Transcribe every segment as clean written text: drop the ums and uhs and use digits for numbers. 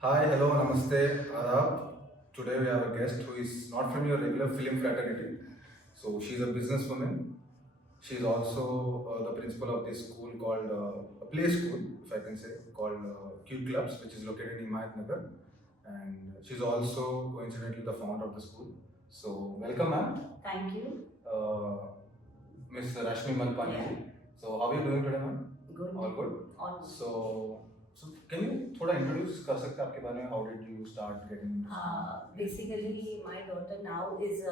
Hi, hello, namaste, adab. Today we have a guest who is not from your regular film fraternity. So she's a businesswoman. She's also the principal of this school called a play school, if I can say, called Q Clubs, which is located in Himayat nagar. And she's also coincidentally the founder of the school. So welcome, ma'am. Thank you. Miss Rashmi Malpani. Yeah. So how are you doing today, ma'am? Good. All good. All good. So can you थोड़ा introduce कर सकते हैं आपके बारे में? How did you start getting into school? Basically, my daughter now is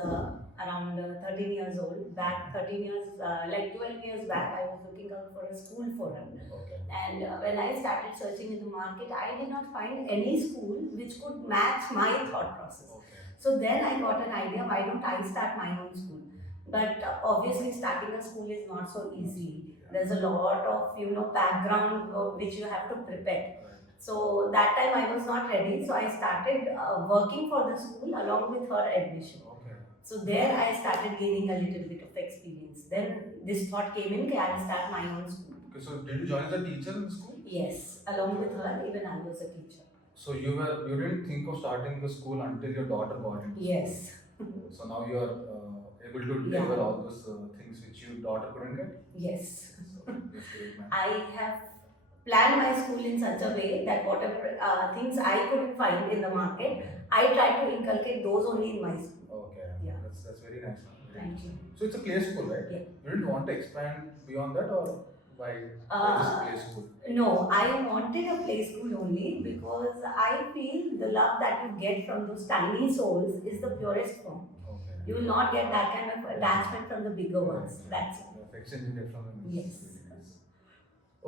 around 13 years old. Back 13 years, like 12 years back, I was looking out for a school for her. Okay. And when I started searching in the market, I did not find any school which could match my thought process. Okay. So then I got an idea, why don't I start my own school? But obviously starting a school is not so easy. There's a lot of background which you have to prepare. So that time I was not ready, so I started working for the school along with her admission. Okay. So there I started gaining a little bit of experience. Then this thought came in that I'll start my own school. Okay, so did you join as a teacher in school? Yes, along with her, even I was a teacher. So you didn't think of starting the school until your daughter got into Yes. school. So now you are able to deliver all those things which your daughter couldn't get. Yes. So that's great, man. I have planned my school in such a way that whatever things I couldn't find in the market, I try to inculcate those only in my school. Okay. Yeah. That's very nice, man. Thank you. So it's a play school, right? Yeah. You didn't want to expand beyond that, or why just play school? No, I wanted a play school only because I feel the love that you get from those tiny souls is the purest form. Okay. You will not get that kind of attachment from the bigger ones. That's it. The affection you get from them. Yes.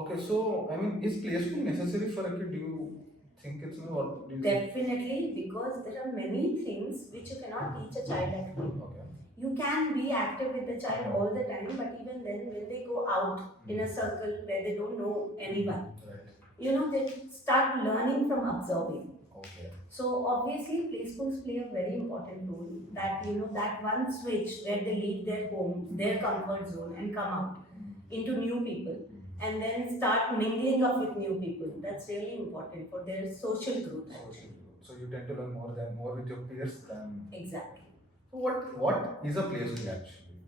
Okay, so I mean, is play school necessary for a kid? Do you think it's no, or do you think? Definitely, because there are many things which you cannot teach a child at home. Okay. You can be active with the child all the time, but even then, when they go out in a circle where they don't know anyone, Right. they start learning from observing. Okay. So obviously, play schools play a very important role. That that one switch where they leave their home, their comfort zone, and come out into new people, and then start mingling up with new people. That's really important for their social growth. Social growth. So you tend to learn more with your peers than. Exactly. So what is a play school actually?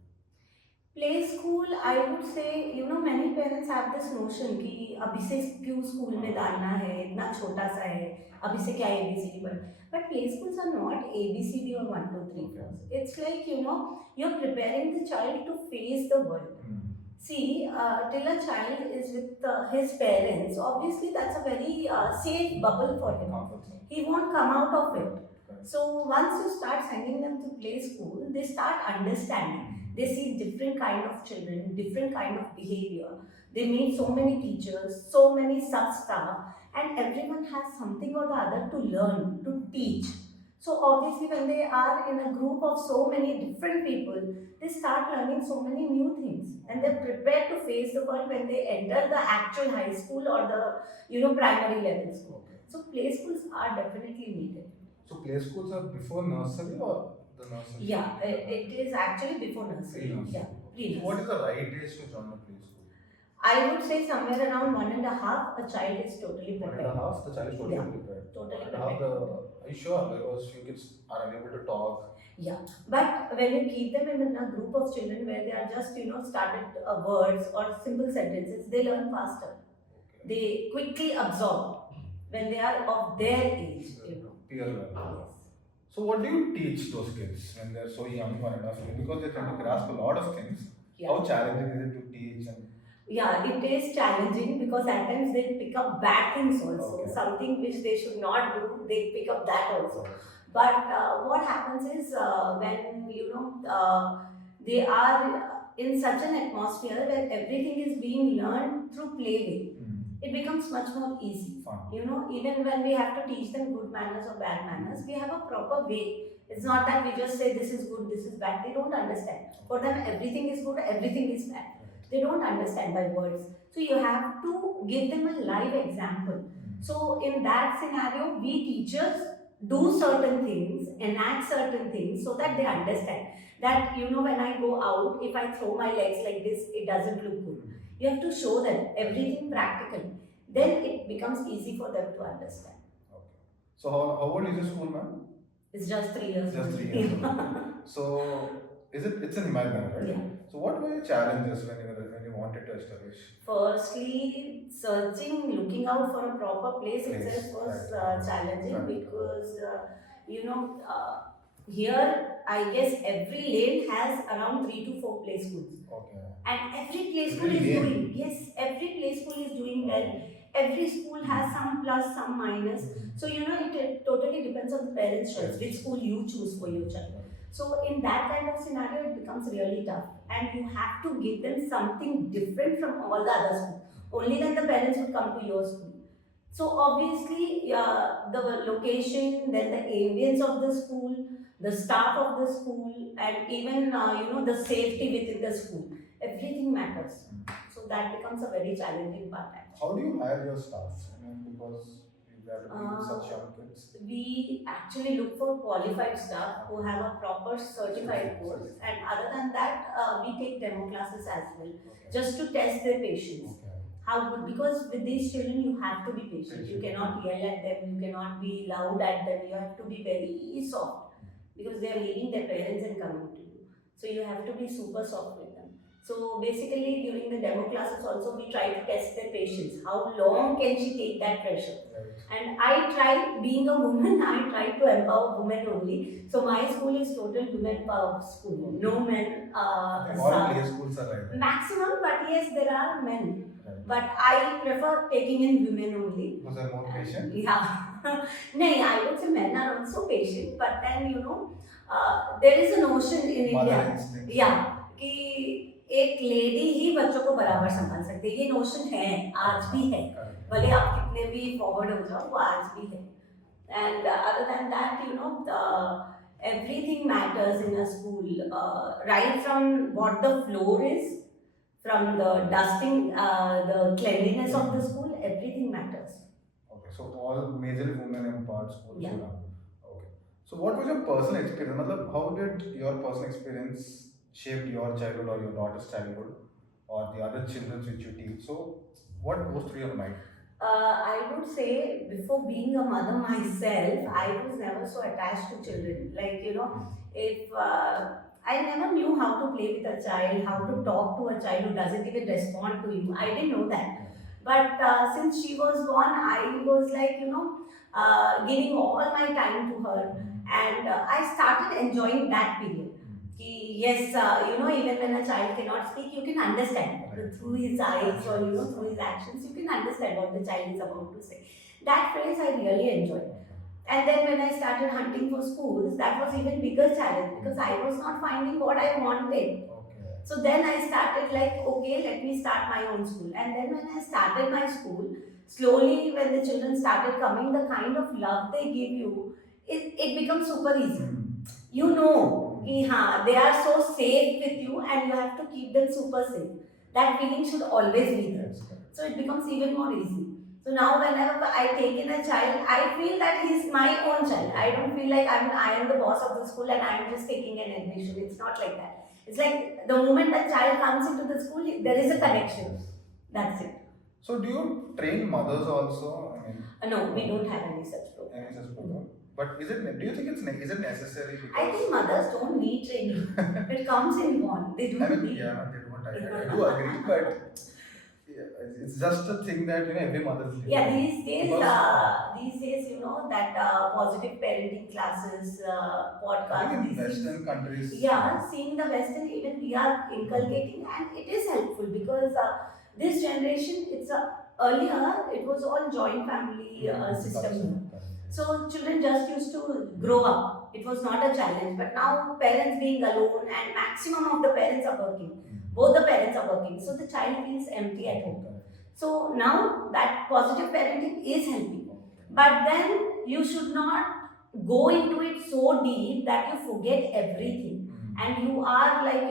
Play school, I would say, many parents have this notion कि अभी से क्यों school में डालना है, इतना छोटा सा है, अभी से क्या ABCD पढ़. But play schools are not ABCD or 1, 2, 3, 4. It's like, you're preparing the child to face the world. See, till a child is with his parents, obviously that's a very safe bubble for him. He won't come out of it. So once you start sending them to play school, they start understanding. They see different kind of children, different kind of behavior. They meet so many teachers, so many sub-staff, and everyone has something or the other to learn, to teach. So obviously when they are in a group of so many different people, they start learning so many new things, and they're prepared to face the world when they enter the actual high school or the primary level school. So play schools are definitely needed. So play schools are before nursery or the nursery? Yeah, it is actually before nursery. Pre-nursery. Yeah, pre-nursery. So what is the right age to join a play school? I would say somewhere around 1.5, a child is totally prepared. 1.5, the child is totally prepared. Totally 1.5, prepared. are you sure? Because few kids are unable to talk. Yeah, but when you keep them in a group of children where they are just started words or simple sentences, they learn faster. Okay. They quickly absorb when they are of their age. Peer level. Yes. So what do you teach those kids when they're so young, 1.5, because they're trying to grasp a lot of things? Yeah. How challenging is it to teach? Yeah, it is challenging because at times they pick up bad things also. Okay. Something which they should not do, they pick up that also. But what happens is when they are in such an atmosphere where everything is being learned through play, it becomes much more easy. Fun. Even when we have to teach them good manners or bad manners, we have a proper way. It's not that we just say this is good, this is bad. They don't understand. For them, everything is good, everything is bad. They don't understand by words. So you have to give them a live example. So in that scenario, we teachers do certain things, enact certain things so that they understand that when I go out, if I throw my legs like this, it doesn't look good. You have to show them everything practically. Then it becomes easy for them to understand. Okay. So how old is your school, ma'am? It's just 3 years. Just 3 years old. So it's in Himayat, right? Yeah. So what were your challenges when you wanted to establish? Firstly, searching, looking out for a proper place Place, itself was right. challenging Right. because you know here I guess every lane has around 3 to 4 play schools. Okay. And every play school Every is lane? doing, yes, every play school is doing well. Every school has some plus, some minus. So it totally depends on the parents' choice, which school you choose for your child. So in that kind of scenario, it becomes really tough, and you have to give them something different from all the other schools. Only then the parents would come to your school. So obviously, the location, then the ambience of the school, the staff of the school, and even the safety within the school, everything matters. So that becomes a very challenging part. How do you hire your staff? Because you have to deal with such young kids. We actually look for qualified staff who have a proper certified course, and other than that, we take demo classes as well, just to test their patience. How good, because with these children you have to be patient. You cannot yell at them, you cannot be loud at them, you have to be very soft because they are leaving their parents and coming to you. So you have to be super soft with them. So basically during the demo classes also we try to test their patience. How long can she take that pressure? And I try, being a woman, I try to empower women only. So my school is total women power school. No men. All play schools are like that. Maximum, but yes, there are men. But I prefer taking in women only. Because they're more patient? Yeah. No, I would say men are also patient, but then there is a notion in India. Yeah. कि एक lady ही बच्चों को बराबर संभाल सकती है, ये notion है, आज भी है, भले आप कितने भी फॉरवर्ड हो जाओ, वो आज भी है. And other than that, everything matters in a school, right from what the floor is, from the dusting, the cleanliness of the school, everything matters. Okay, so all majorly women empowered schools. Yeah. Okay. So what was your personal experience? Matlab, how did your personal experience shape your childhood or your daughter's childhood or the other children which you teach? So what goes through your mind? I would say before being a mother myself, I was never so attached to children. Like, if I never knew how to play with a child, how to talk to a child who doesn't even respond to you. I didn't know that. But since she was born, I was like, giving all my time to her. And I started enjoying that period. Yes, even when a child cannot speak, you can understand through his eyes or through his actions. You can understand what the child is about to say. That phase I really enjoyed. And then when I started hunting for schools, that was even bigger challenge because I was not finding what I wanted. So then I started like, okay, let me start my own school. And then when I started my school, slowly when the children started coming, the kind of love they give you, it becomes super easy. They are so safe with you and you have to keep them super safe. That feeling should always be there. So it becomes even more easy. So now whenever I take in a child, I feel that he's my own child. I don't feel like I am the boss of the school and I am just taking an admission. It's not like that. It's like the moment that child comes into the school, there is a connection. That's it. So do you train mothers also? No, we don't have any such program. But do you think is it necessary? Because I think mothers don't need training. It comes in one. They don't need. Yeah, they don't. I do agree, but it's just a thing that every mother is doing. Yeah, these days, that positive parenting classes, podcasts. In Western countries. Yeah, seeing the Western, even we are inculcating, and it is helpful because this generation, earlier it was all joint family system. So children just used to grow up. It was not a challenge. But now parents being alone and maximum of the parents are working. Both the parents are working. So the child feels empty at home. So now that positive parenting is helping. But then you should not go into it so deep that you forget everything. And you are like,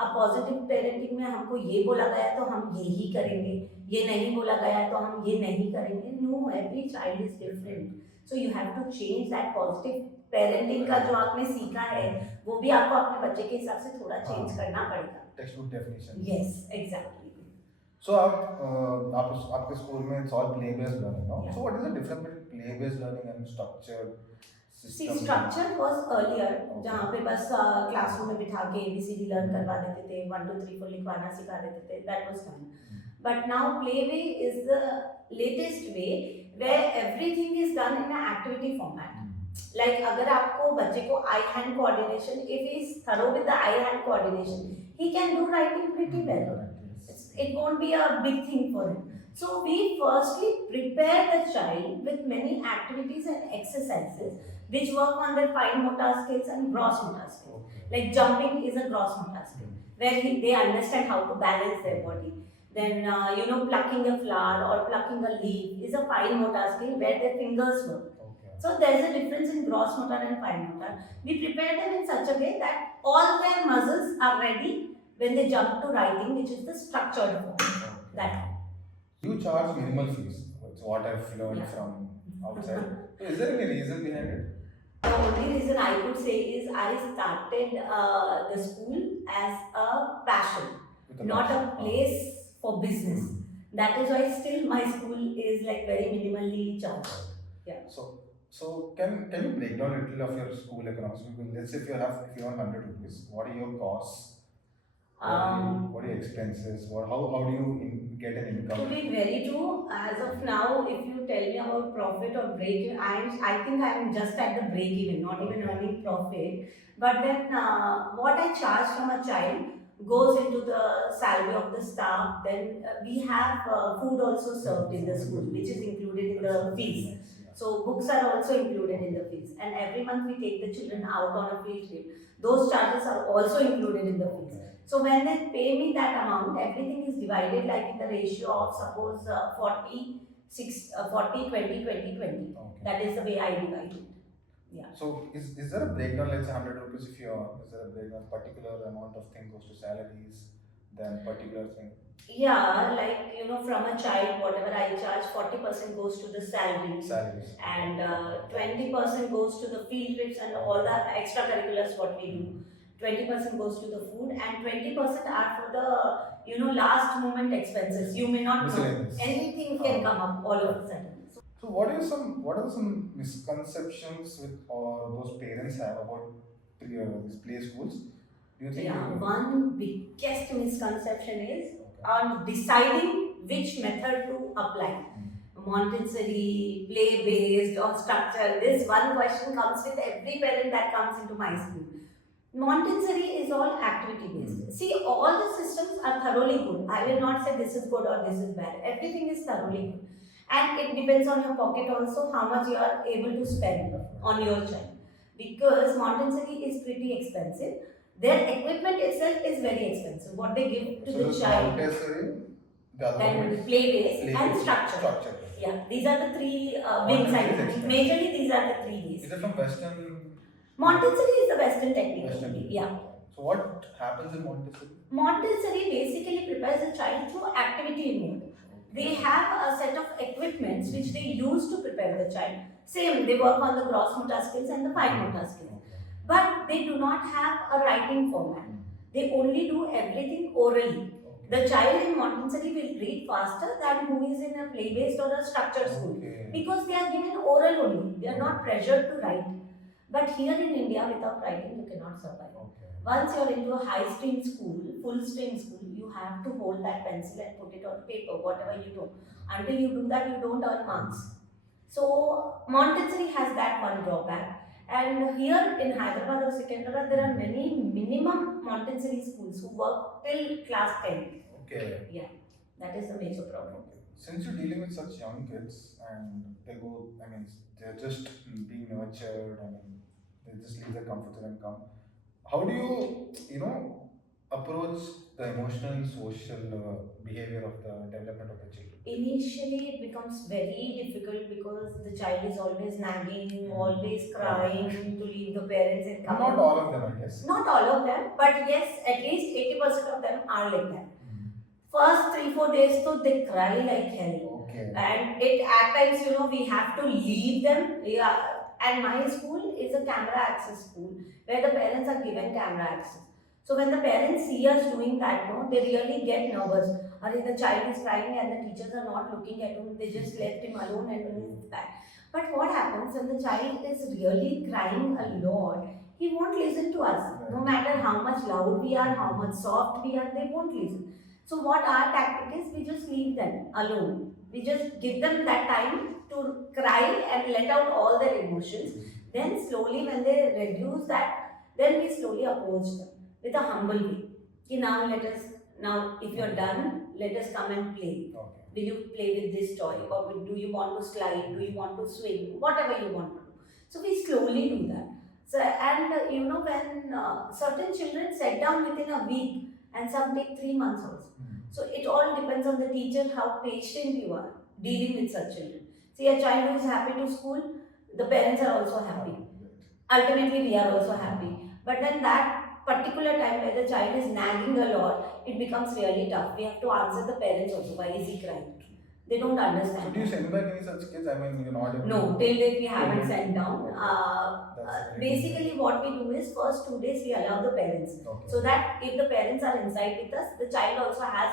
a positive parenting में हमको ये बोला गया तो हम ये ही करेंगे, ये नहीं बोला गया तो हम ये नहीं करेंगे. No, every child is different. So you have to change that positive parenting का जो आपने सीखा है, वो भी आपको अपने बच्चे के हिसाब से थोड़ा change करना पड़ेगा. Textbook definition. Yes, exactly. So आपके स्कूल में it's all play based learning, no? Yeah. So what is the difference between play based learning and structured See, system? structure was earlier, Okay. जहाँ पे बस classroom में बिठा के ABCD learn करवा देते थे, 1 2 3 4 लिखवाना सिखा देते थे, that was done. But now playway is the latest way where everything is done in an activity format. Like अगर आपको बच्चे को eye hand coordination, if he is thorough with the eye hand coordination, he can do writing pretty well. It won't be a big thing for him. So we firstly prepare the child with many activities and exercises which work on their fine motor skills and gross motor skills. Like jumping is a gross motor skill where they understand how to balance their body. Then plucking a flower or plucking a leaf is a fine motor skill where their fingers work. So there's a difference in gross motor and fine motor. We prepare them in such a way that all their muscles are ready when they jump to writing, which is the structured form. That. You charge minimal fees. That's what I've learned from outside. So is there any reason behind it? The only reason I could say is I started the school as a passion, not a place for business. That is why still my school is like very minimally charged. Yeah. So can you break down a little of your school economics? Let's say if you earn 100 rupees, what are your costs? What are your expenses? How do you get an income? To be very true, as of now, if you tell me about profit or break even, I think I'm just at the break even, not even earning profit. But then what I charge from a child goes into the salary of the staff. Then we have food also served in the school, which is included in the fees. So books are also included in the fees. And every month we take the children out on a field trip. Those charges are also included in the fees. So when they pay me that amount, everything is divided like in the ratio of suppose 40, 20, 20, 20. Okay. That is the way I divide it. Yeah. So is there a breakdown, let's say 100 rupees if you earn, is there a breakdown, particular amount of thing goes to salaries, then particular thing? Yeah, like from a child, whatever I charge, 40% goes to the salaries. And 20% goes to the field trips and all that extracurriculars what we do. 20% goes to the food and 20% are for the last moment expenses. You may not know. Anything can come up all of a sudden. So what are some misconceptions with those parents have about these play schools? Do you think? Yeah, one biggest misconception is on deciding which method to apply. Montessori, play-based or structure. This one question comes with every parent that comes into my school. Montessori is all activity-based. See, all the systems are thoroughly good. I will not say this is good or this is bad. Everything is thoroughly good. And it depends on your pocket also how much you are able to spend on your child. Because Montessori is pretty expensive. Their equipment itself is very expensive. What they give to the child. Montessori, then play-based and structure. Yeah, these are the three wings. Majorly, these are the three ways. Is it from Western? Montessori is the Western technique. Yeah. So what happens in Montessori? Montessori basically prepares a child through activity mode. They have a set of equipments which they use to prepare the child. Same, they work on the gross motor skills and the fine motor skills. But they do not have a writing format. They only do everything orally. The child in Montessori will read faster than who is in a play-based or a structured school. Because they are given oral only. They are not pressured to write. But here in India, without writing, you cannot survive. Once you are into a high stream school, full stream school, you have to hold that pencil and put it on paper, whatever you do. Until you do that, you don't earn marks. So Montessori has that one drawback. And here in Hyderabad or Secunderabad, there are many minimum Montessori schools who work till class 10. Okay. Yeah, that is the major problem. Since you're dealing with such young kids and they're just being nurtured, they just leave their comfort zone and come. How do you, approach the emotional and social behavior of the development of the children? Initially, it becomes very difficult because the child is always nagging, always crying to leave the parents and come. Not all of them, I guess. Not all of them, but yes, at least 80% of them are like that. First 3-4 days, so they cry like hell. Okay. And at times, we have to leave them. Yeah. And my school is a camera access school where the parents are given camera access. So when the parents see us doing that, they really get nervous. Are the child is crying and the teachers are not looking at him, they just left him alone and moved back. But what happens when the child is really crying a lot, he won't listen to us. No matter how much loud we are, how much soft we are, they won't listen. So what our tactic is, we just leave them alone. We just give them that time to cry and let out all their emotions. Then slowly when they reduce that, then we slowly approach them with a humble way. Okay, now if you're done, let us come and play. Okay. Will you play with this toy, or do you want to slide? Do you want to swing? Whatever you want to do. So we slowly do that. So and when certain children set down within a week, and some take 3 months also. So it all depends on the teacher how patient you are dealing with such children. See, a child who is happy to school, the parents are also happy. Ultimately, we are also happy. But then that particular time where the child is nagging a lot, it becomes really tough. We have to answer the parents also. Why is he crying? They don't understand. So do you send back any such kids? I mean, you're not able No, to... till date we haven't sent down. That's Basically, what we do is first 2 days we allow the parents, so that if the parents are inside with us, the child also has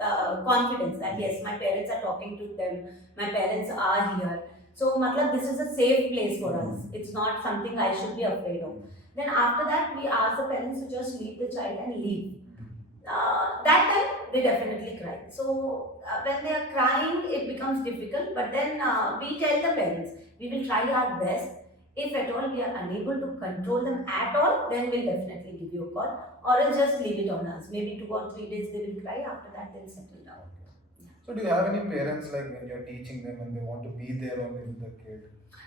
a confidence that yes, my parents are talking to them, my parents are here. So, matlab, this is a safe place for us. It's not something I should be afraid of. Then after that, we ask the parents to just leave the child and leave. That time they definitely cry. So when they are crying, it becomes difficult. But then we tell the parents, we will try our best. If at all we are unable to control them at all, then we'll definitely give you a call, or else just leave it on us. Maybe 2 or 3 days they will cry. After that, they'll settle down. So do you have any parents, like when you're teaching them and they want to be there only with the kid?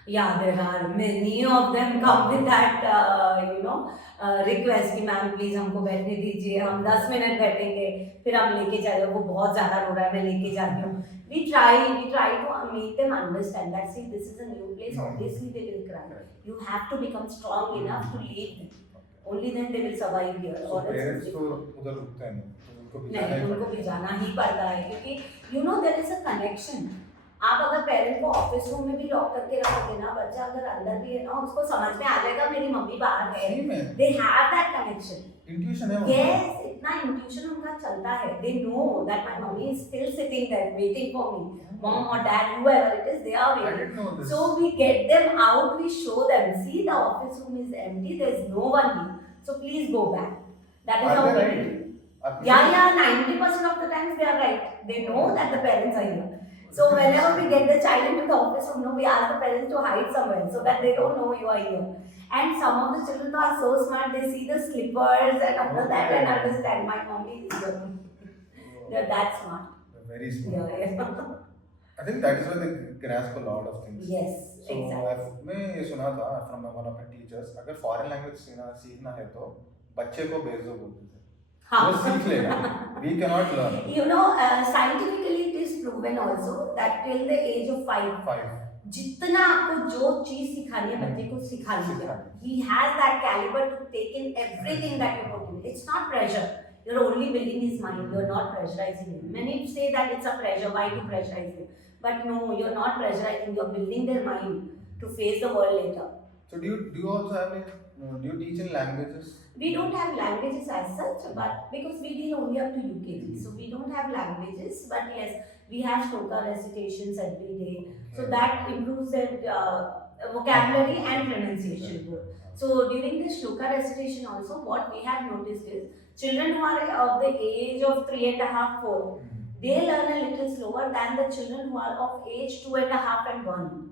Yeah, there are many of them come with that request कि ma'am please हमको बैठने दीजिए, हम 10 minute बैठेंगे, फिर हम लेके जाएंगे, वो बहुत ज़्यादा रो रहा है, मैं लेके जाती हूँ. We try to make them understand that see, this is a new place, obviously they will cry. You have to become strong enough to lead them. Only then they will survive here. So parents को उधर रुकते हैं नहीं, उनको भी जाना ही पड़ता है, क्योंकि there is a connection. आप अगर पेरेंट को ऑफिस रूम में भी लॉक करके रखोगे ना, बच्चा अगर अंदर भी है ना, उसको समझ में आ जाएगा मेरी मम्मी बाहर है. They have that connection. Intuition है. Yes, इतना intuition उनका चलता है. They know that my mommy is still sitting there waiting for me. Mom or dad, whoever it is, they are waiting. I didn't know this. So we get them out, we show them. See, the office room is empty. There is no one here. So please go back. That is how we do it. Yeah, 90% of the times they are right. They know that the parents are here. So whenever we get the child into the office room, we ask the parents to hide somewhere so that they don't know you are here. And some of the children are so smart, they see the slippers and after that and understand my mommy is here. They're that smart. They're very smart. Yeah. I think that is why they grasp a lot of things. Yes, So exactly. मैं ये सुना था from one of my teachers, अगर foreign language सीखना है तो बच्चे को भेज दो बोलते थे. वो सीख लेगा. We cannot learn. Scientifically it is proven also that till the age of 5, जितना आपको जो चीज सिखानी है बच्चे को सिखा लीजिए. He has that caliber to take in everything that you put in. It's not pressure. You're only building his mind. You're not pressurizing him. Many say that it's a pressure. Why to pressurize him? But no, you're not pressurizing. You're building their mind to face the world later. So do you also have any? Do you teach in languages? We don't have languages as such, but because we deal only up to UKG, so we don't have languages. But yes, we have shloka recitations every day, so that improves their vocabulary and pronunciation both. So during the shloka recitation also, what we have noticed is children who are of the age of 3.5, 4, they learn a little slower than the children who are of age 2.5 and 1.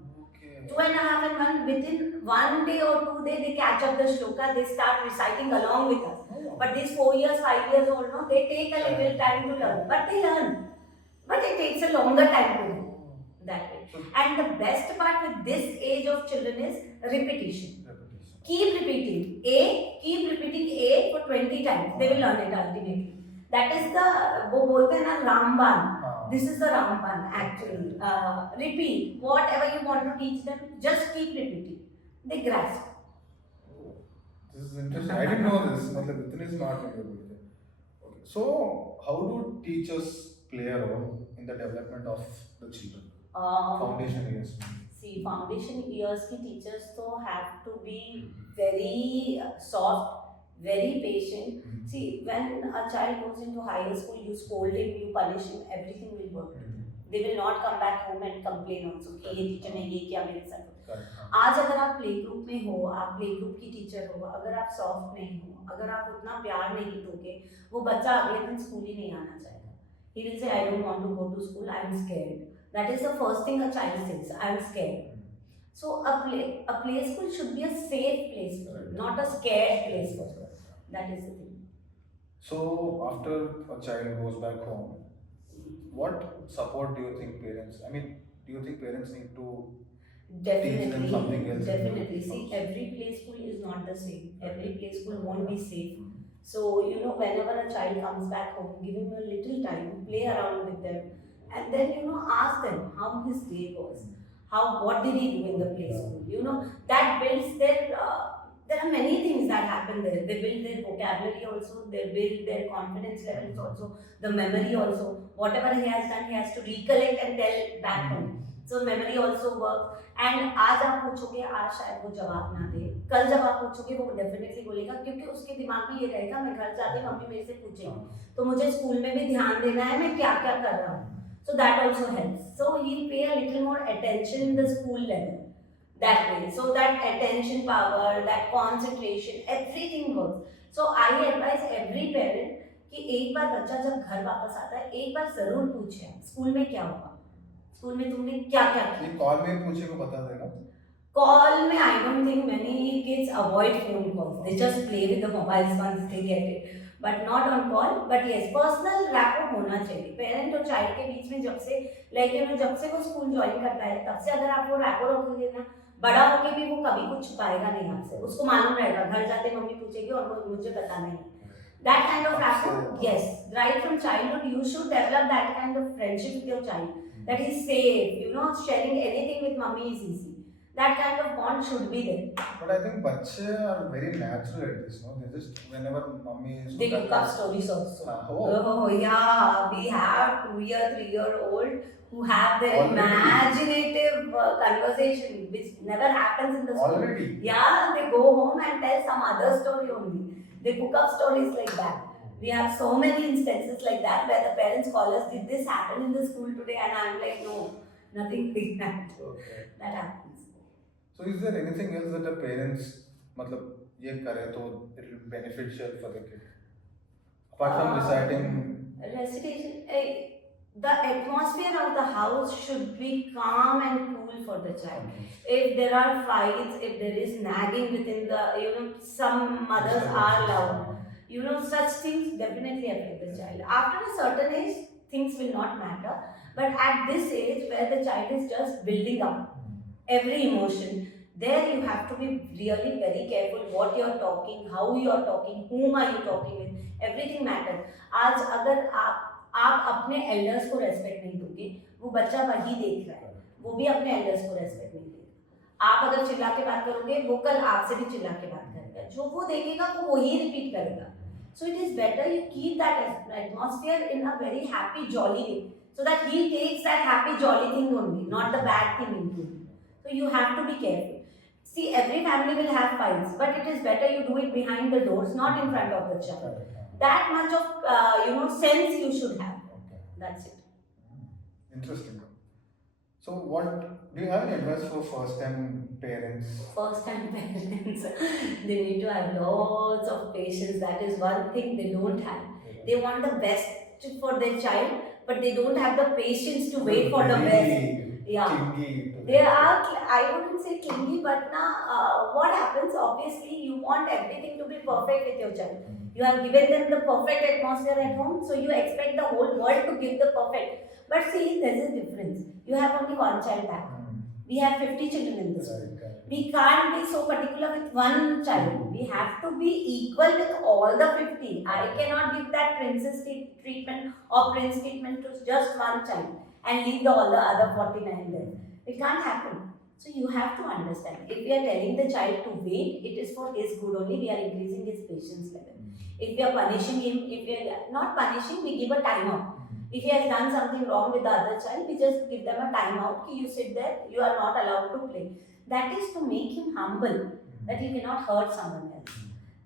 2.5 and 1, within 1 day or 2 days, they catch up the shloka, they start reciting along with us. But these 4 years, 5 years old, no, they take a little time to learn. But they learn. But it takes a longer time to learn. That way. And the best part with this age of children is repetition. Keep repeating A for 20 times. They will learn it ultimately. That is the, वो बोलते हैं ना रामबाण. This is the Ramban actually. Repeat whatever you want to teach them. Just keep repeating. They grasp. This is interesting. I didn't know this. मतलब इतने smart लोग बोलते हैं. Okay. So how do teachers play a role in the development of the children? Foundation years. See, foundation years की teachers तो have to be very soft, very patient. See, when a child goes into higher school, you scold him, you punish him, everything will work. They will not come back home and complain also कि ये teacher ने ये किया मेरे साथ। आज अगर आप प्ले ग्रुप में हो, आप प्ले ग्रुप की टीचर हो, अगर आप सॉफ्ट नहीं हो, अगर आप उतना प्यार नहीं दोगे, वो बच्चा अगले दिन स्कूल ही नहीं आना चाहेगा। He will say, I don't want to go to school, I am scared. That is the first thing a child says, I am scared. So a play school should be a safe place for you, not a scared place for you. That is the thing. So after a child goes back home, what support do you think parents? I mean, do you think parents need to teach them something else? Definitely. See, every play school is not the same. Every play school won't be safe. So, whenever a child comes back home, give him a little time, play around with them, and then, ask them how his day was, what did he do in the play school. That builds there are many things that happen there. They build their vocabulary also, they build their confidence levels also, the memory also. Whatever he has done, he has to recollect and tell back home. So memory also works. And आज आप पूछोगे, आज शायद वो जवाब ना दे, कल जब आप पूछोगे वो डेफिनेटली बोलेगा, क्योंकि उसके दिमाग में ये रहेगा मैं घर जाके मम्मी मेरे से पूछेगी तो मुझे स्कूल में भी ध्यान देना है मैं क्या क्या कर रहा हूँ. So that also helps. So he'll pay a little more attention in the school level that way. So that attention power, that concentration, everything works. So I advise every parent कि एक बार बच्चा जब घर वापस आता है एक बार जरूर पूछे स्कूल में क्या हुआ, स्कूल में तुमने क्या क्या किया. कॉल में पूछे को बता देगा. Call में I don't think many kids avoid phone calls. They just play with the mobiles once they get it. But not on call. But yes, personal rapport होना चाहिए. Parent और child के बीच में जब से जब से वो स्कूल ज्वाइन करता है तब से अगर आप वो rapport रखोगे ना, बड़ा होके भी वो कभी कुछ छुपाएगा नहीं आपसे. उसको मालूम रहेगा घर जाते मम्मी पूछेगी और वो मुझे बताना ही. That kind of rapport, yes, right from childhood you should develop that kind of friendship with your child. That is safe, sharing anything with mommy is easy. That kind of bond should be there. But I think bache are very natural at this, no? They just, whenever mommy is... They cook up stories also. Oh, yeah, we have 2-year, 3-year-old who have their imaginative conversation which never happens in the school. Already? Yeah, they go home and tell some other story only. They cook up stories like that. We have so many instances like that where the parents call us, did this happen in the school today? And I'm like, no, nothing like that. Okay. That happens. So is there anything else that the parents, ये करे तो it will be beneficial for the kid? Apart from reciting? Recitation, the atmosphere of the house should be calm and cool for the child. If there are fights, if there is nagging within the, some mothers are loud. Such things definitely affect the child. After a certain age, things will not matter. But at this age, where the child is just building up every emotion, there you have to be really very careful what you are talking, how you are talking, whom are you talking with. Everything matters. आज अगर आप अपने elders को respect नहीं दोगे, वो बच्चा वही देख रहा है, वो भी अपने elders को respect नहीं देगा. आप अगर चिल्ला के बात करोगे, वो कल आपसे भी चिल्ला के बात करेगा. जो वो देखेगा, वो वही repeat करेगा. So it is better you keep that atmosphere in a very happy, jolly way, so that he takes that happy, jolly thing only, not the bad thing into it. So you have to be careful. See, every family will have fights, but it is better you do it behind the doors, not in front of the child. That much of sense you should have. That's it. Interesting. So what do you have any advice for first-time parents? First-time parents, they need to have lots of patience. That is one thing they don't have. They want the best for their child, but they don't have the patience to wait for the best. Yeah, they are, I wouldn't say clingy, but now what happens, obviously you want everything to be perfect with your child. You have given them the perfect atmosphere at home, so you expect the whole world to give the perfect. But see, there is a difference. You have only one child back. We have 50 children in this school. We can't be so particular with one child. We have to be equal with all the 50. I cannot give that princess treatment or prince treatment to just one child and leave all the other 49 there. It can't happen. So you have to understand. If we are telling the child to wait, it is for his good only. We are increasing his patience level. If we are punishing him, if we are not punishing, we give a timeout. If he has done something wrong with the other child, we just give them a timeout. You sit there, you are not allowed to play. That is to make him humble, that he cannot hurt someone else.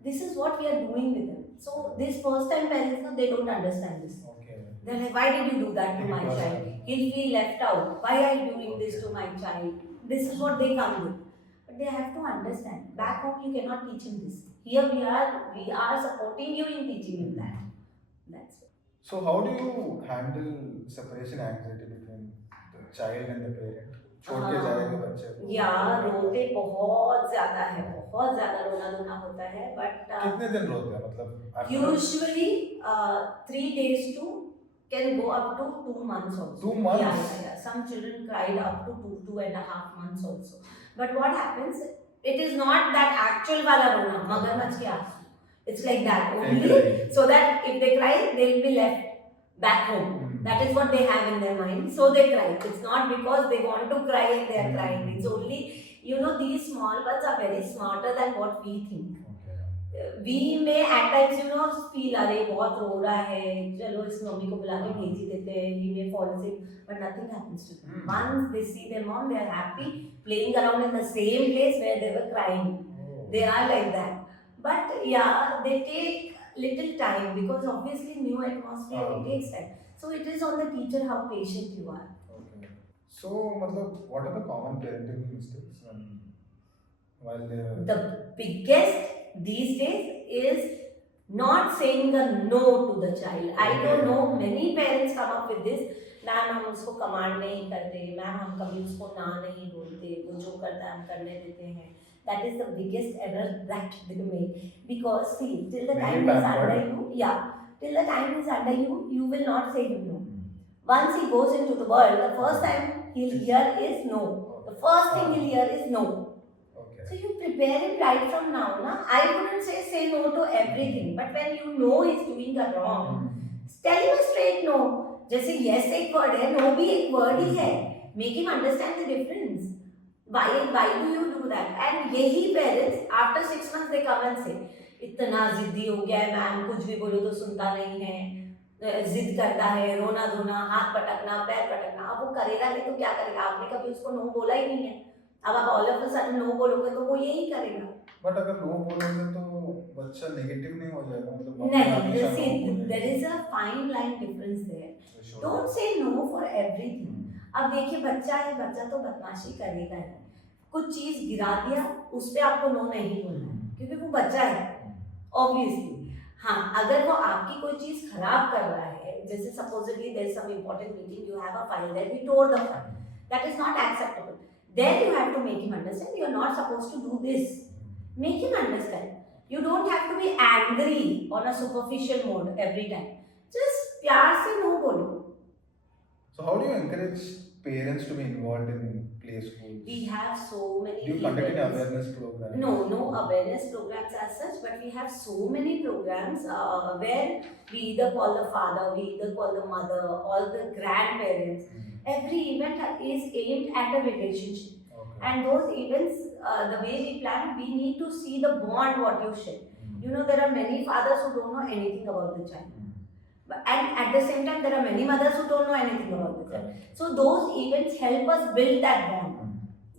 This is what we are doing with them. So this first time parents, no, they don't understand this. Okay. They're like, why did you do that to Take it my child? personally. He'll feel left out. Why are you doing this Okay. to my child? This is what they come with. But they have to understand. Back home, you cannot teach him this. Here we are supporting you in teaching him that. That's it. So how do you handle separation anxiety between the child and the parent? छोड़ के जाएंगे बच्चे को। या रोते बहुत ज्यादा है, बहुत ज्यादा रोना धोना होता है, बट कितने दिन रोते हैं मतलब? usually 3 days to can go up to 2 months also. 2 months? Yeah. Some children cried up to 2.5 months also. But what happens, it is not that actual wala rona, magarmach ke aansu. It's like that only, so that if they cry, they'll be left back home. That is what they have in their mind. So they cry. It's not because they want to cry and they are crying. It's only, these small ones are very smarter than what we think. We may at times, feel अरे बहुत रो रहा है, चलो इस mummy को बुला के भेज ही देते हैं. He may fall sick, but nothing happens to them. Once they see their mom, they are happy, playing around in the same place where they were crying. They are like that. But yeah, they take little time because obviously new atmosphere, it takes time. So it is on the teacher how patient you are. Okay. So मतलब what are the common parenting mistakes while they are... The biggest these days is not saying a no to the child. I don't know, many parents come up with this. Ma'am हम उसको command नहीं करते, ma'am हम कभी उसको ना नहीं बोलते, वो जो करता है हम करने देते हैं. That is the biggest error that they make. Because see, till the time he is under you, till the time he is under you, you will not say him no. Once he goes into the world, the first time he'll hear is no. The first thing he'll hear is no. So you prepare him right from now. Na? I wouldn't say no to everything, but when you know he's doing a wrong, tell him a straight no. जैसे yes एक word है, no भी एक word ही है. Make him understand the difference. Why do you do that? And यही parents after 6 months they come and say, इतना जिद्दी हो गया है मैम, कुछ भी बोलो तो सुनता नहीं है, जिद करता है, रोना धोना, हाथ पटकना, पैर पटकना. अब वो करेगा नहीं तो क्या करेगा? आपने कभी उसको no बोला ही नहीं है. अब आप all of a sudden no बोलोगे तो वो यही करेगा. बट अगर नो बोलोगे तो बच्चा नेगेटिव नहीं हो जाएगा मतलब? नहीं, see, there is a fine line difference there. Don't say no for everything. अब देखिए बच्चा है, बच्चा तो बदमाशी करेगा ही. कुछ चीज गिरा दिया, उस पे आपको नो नहीं बोलना है क्योंकि वो बच्चा है ऑब्वियसली. हाँ, अगर वो आपकी कोई चीज खराब कर रहा है, जैसे supposedly there is some important meeting, you have a file there, we tore the file, that is not acceptable. Then you have to make him understand you are not supposed to do this. Make him understand. You don't have to be angry on a superficial mode every time. Just प्यार से no बोलो. So how do you encourage parents to be involved in play schools? We have so many. Do you conduct any awareness programs? No awareness programs as such, but we have so many programs where we either call the father, we either call the mother, all the grandparents. Every event is aimed at a relationship. And those events, the way we plan, we need to see the bond what you share. There are many fathers who don't know anything about the child. And at the same time, there are many mothers who don't know anything about the child. So those events help us build that bond.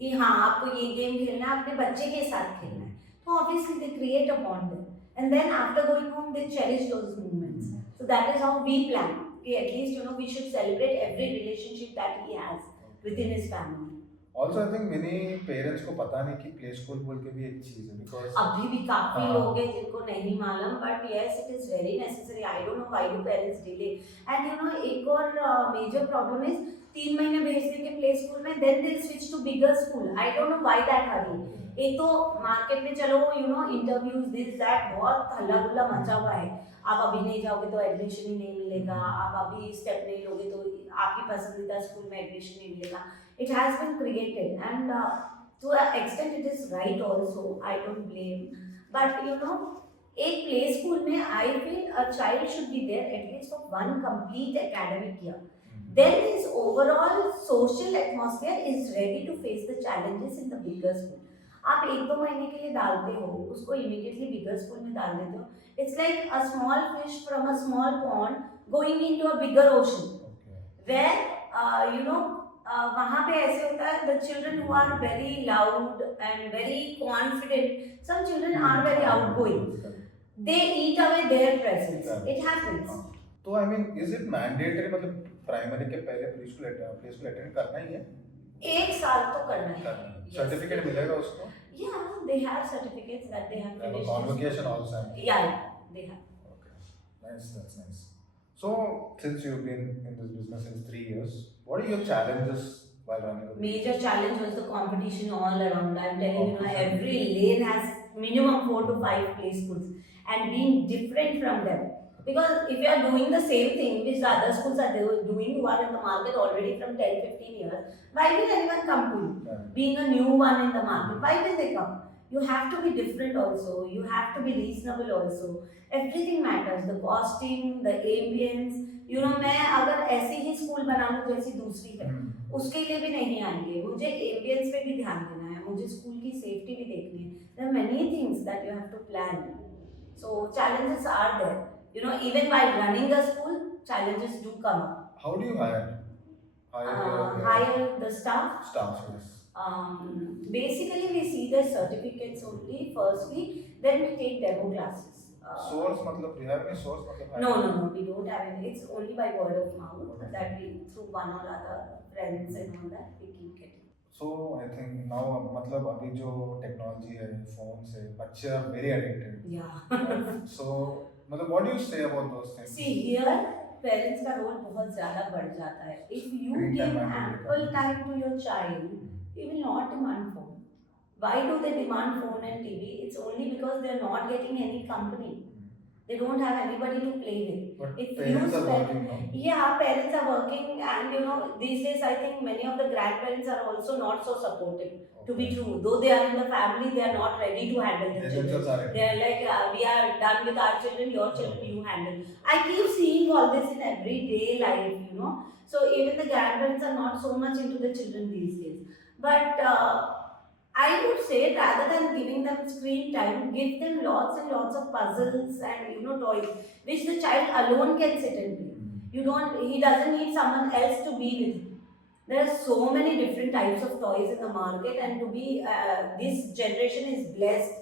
कि हाँ आपको ये game खेलना है, अपने बच्चे के साथ खेलना है. So obviously they create a bond there. And then after going home, they cherish those moments. So that is how we plan. Okay, at least we should celebrate every relationship that he has within his family. Also, I think many parents को पता नहीं कि play school बोल के भी एक चीज है because अभी भी काफी लोग हैं जिनको नहीं मालूम, but yes, it is very necessary. I don't know why do parents delay. And एक और major problem is 3 महीने भेज देंगे play school में, then they'll switch to bigger school. I don't know why that hurry. एक तो market में चलो इंटरव्यूज दिस दैट बहुत हल्ला गुल्ला मचा हुआ है. आप अभी नहीं जाओगे तो एडमिशन ही नहीं मिलेगा, आप अभी स्टेप नहीं लोगे तो आपकी पसंदीदा स्कूल में एडमिशन नहीं मिलेगा. It has been created and to an extent it is right also. I don't blame. But एक play school में I feel a child should be there at least for 1 complete academic year. Then his overall social atmosphere is ready to face the challenges in the bigger school. आप 1-2 महीने के लिए डालते हो उसको, immediately bigger school में डाल देते हो. It's like a small fish from a small pond going into a bigger ocean, where वहाँ पे ऐसे होता है, the children who are very loud and very confident, some children are very outgoing, they eat away their presence. Correct. It happens. तो I mean is it mandatory, मतलब primary के पहले pre school attend करना ही है? एक साल तो करना है. सर्टिफिकेट मिलेगा उसको? Yeah, they have certificates that they have They have a finished. convocation also. Yeah, they have. Okay, nice, that's nice. So since you've been in this business since 3 years, what are your challenges while running a business? Major challenge was the competition all around. I'm telling you, every lane has minimum 4 to 5 play schools, and being different from them. Because if you are doing the same thing which the other schools are doing, who are in the market already from 10-15 years, why will anyone come to you? Yeah. Being a new one in the market, why will they come? You have to be different also, you have to be reasonable also. Everything matters, the costing, the ambience. You know, मैं अगर ऐसी ही school बना लूँ जैसी दूसरी है, उसके लिए भी नहीं आएंगे. मुझे एम्बियंस पे भी ध्यान देना है, मुझे स्कूल की सेफ्टी भी देखनी है. There are many things that you have to plan. So challenges are there. You know, even while running the school, challenges do come up. How do you hire? Hire the staff. Staff, yes. Basically, we see the certificates only firstly, then we take demo classes. Source, matlab, do you have any source? No, we don't have any. It's only by word of mouth that we, through one or other friends and all that, we keep getting. So I think now, मतलब अभी जो technology है, phone से बच्चे are very addicted. Yeah. So मतलब what do you say about those things? See here, parents का role बहुत ज़्यादा बढ़ जाता है. If you give ample time to your child, he will not demand phone. Why do they demand phone and TV? It's only because they are not getting any company. They don't have anybody to play with. But if parents you are working now. Yeah, parents are working, and you know, these days I think many of the grandparents are also not so supportive. Okay. To be true, though they are in the family, they are not ready to handle the children. They are like, we are done with our children, your children you handle. I keep seeing all this in everyday life, you know. So even the grandparents are not so much into the children these days. But I would say, rather than giving them screen time, give them lots and lots of puzzles and, you know, toys which the child alone can sit and play. He doesn't need someone else to be with him. There are so many different types of toys in the market, and to be this generation is blessed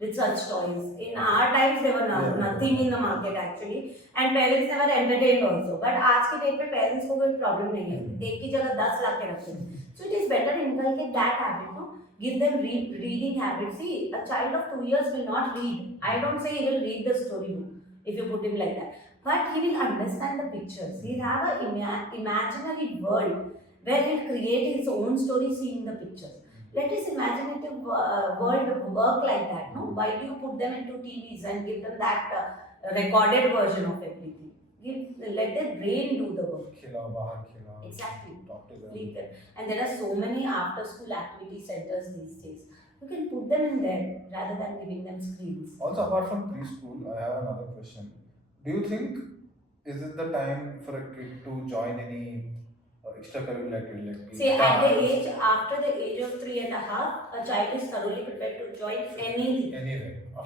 with such toys. In our times there were nothing in the market actually, and parents never entertained also. But आज के date पे parents को कोई problem नहीं है, एक की जगह 10 ला के रखते हैं. So it is better to inculcate that habit, no? Give them reading habits. See, a child of 2 years will not read. I don't say he will read the storybook if you put him like that, but he will understand the pictures. He'll have an imaginary world where he'll create his own story seeing the pictures. Let his imaginative world work like that, no? Why do you put them into TVs and give them that recorded version of everything? Let their brain do the work. खिलाओ, बाहर खिलाओ. Exactly. Talk to them. Leave them. And there are so many after school activity centers these days. You can put them in there rather than giving them screens. Also, apart from preschool, I have another question. Do you think, is it the time for a kid to join any extracurricular activity like See, at the age, after the age of 3.5, a child is thoroughly prepared to join anything.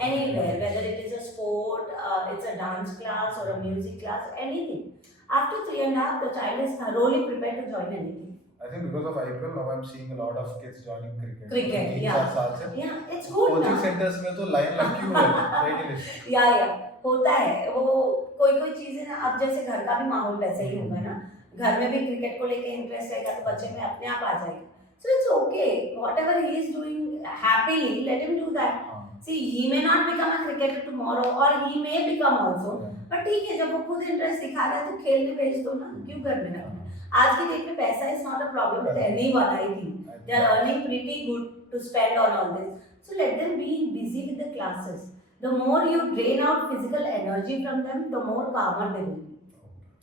Anywhere, whether it is a sport, it's a dance class or a music class, anything. After 3.5, the child is thoroughly prepared to join anything. I think because of IPL, now I'm seeing a lot of kids joining cricket. Cricket, yeah. Yeah, it's good. Coaching centers में तो line लगी हुई है, waiting list. Yeah, होता है. वो कोई चीजें ना, अब जैसे घर का भी माहौल वैसा ही होगा ना. घर में भी क्रिकेट को लेके इंटरेस्ट रहेगा तो बच्चे में अपने आप आ जाएगा. So it's okay. Whatever he is doing happily, let him do that. See, he may not become a cricketer tomorrow, or he may become also. But ठीक है, जब वो खुद इंटरेस्ट दिखा रहा है तो खेलने भेज दो ना, क्यों घर में रखना. आज की डेट में पैसा is not a problem with anyone, I think. They are earning pretty good to spend on all this. So let them be busy with the classes. The more you drain out physical energy from them, the more calmer they will be.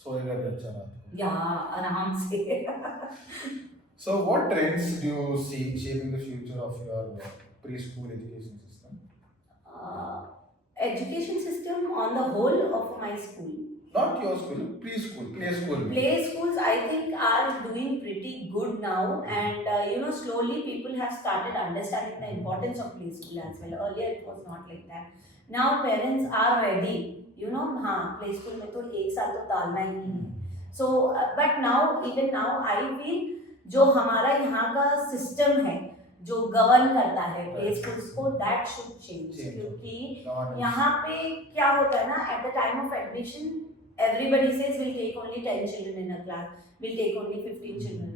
सोएगा भी अच्छा रात को. Yeah, आराम से. So what trends do you see shaping the future of your preschool education system? Education system on the whole of my school. Not your school, preschool, play school. Play schools, I think, are doing pretty good now, and you know, slowly people have started understanding the importance of play school as well. Earlier it was not like that. Now parents are ready, you know, हाँ play school में तो एक साल तो डालना ही है. So, but now, even now, I feel जो हमारा यहाँ का सिस्टम है जो गवर्न करता है प्ले स्कूल्स को, दैट शुड चेंज। क्योंकि यहाँ पे क्या होता है ना, at the time of admission everybody says we'll take only 10 children in a class, we'll take only 15 children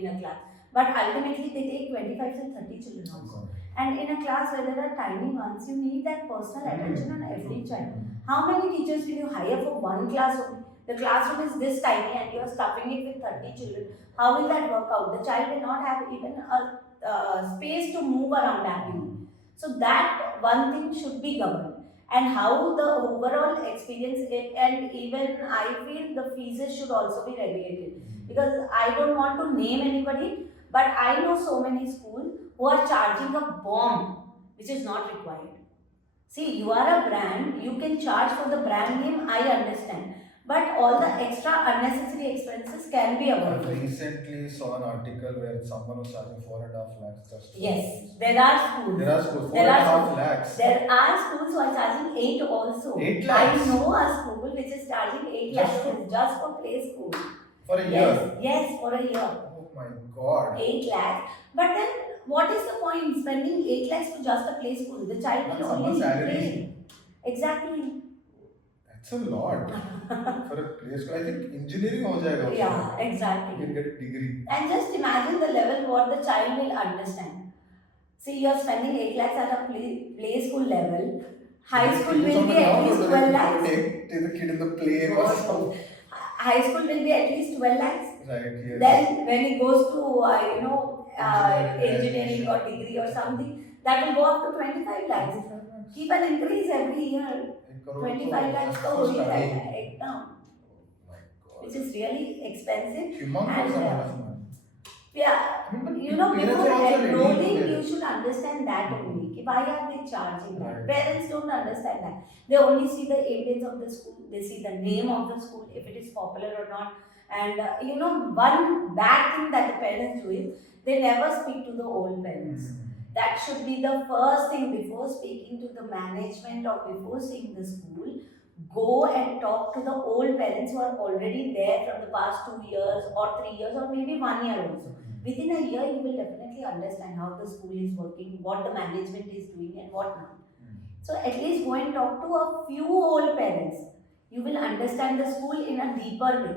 in a class, but ultimately they take 25 to 30 children also. And in a class where there are tiny ones, you need that personal attention on every child. How many teachers will you hire for one class only? The classroom is this tiny and you are stuffing it with 30 children. How will that work out? The child will not have even a space to move around happily. So that one thing should be governed. And how the overall experience, and even I feel the fees should also be regulated, because I don't want to name anybody, but I know so many schools who are charging a bomb which is not required. See, you are a brand, you can charge for the brand name, I understand, but all the extra unnecessary expenses can be I avoided. recently saw an article where someone was charging 4.5 lakhs just for Yes, fees. there are schools. There are schools, There are 4.5 schools. lakhs. There are schools who are charging 8 also. 8 lakhs? I know a school which is charging 8 Just lakhs just for play school. For a year? Yes, for a year. Oh my god. 8 lakhs. But then, what is the point spending 8 lakhs to just a play school? The child will That's only someone's salary. play. Exactly. That's a lot for a play school. I think engineering ho jayega also. Yeah, You exactly. can get a degree. And just imagine the level what the child will understand. See, you are spending 8 lakhs at a play school level. High school will be at least 12 lakhs. Take the kid in the play or something. High school will be at least 12 lakhs. Right, yes. Then when he goes to engineering or degree or something, that will go up to 25 lakhs. Keep an increase every year. 25 lakhs to हो ही जाएगा एकदम, which is really expensive. Humongous amount of money. Yeah, I mean, but you know, parents before are also ready enrolling, to you pay. should understand that only. कि why are they charging that? Right. Parents don't understand that. They only see the evidence of the school. They see the name of the school, if it is popular or not. And one bad thing that the parents do is they never speak to the old parents. That should be the first thing before speaking to the management or before seeing the school. Go and talk to the old parents who are already there from the past 2 years or 3 years or maybe 1 year also. Within a year, you will definitely understand how the school is working, what the management is doing, and what not. So at least go and talk to a few old parents. You will understand the school in a deeper way.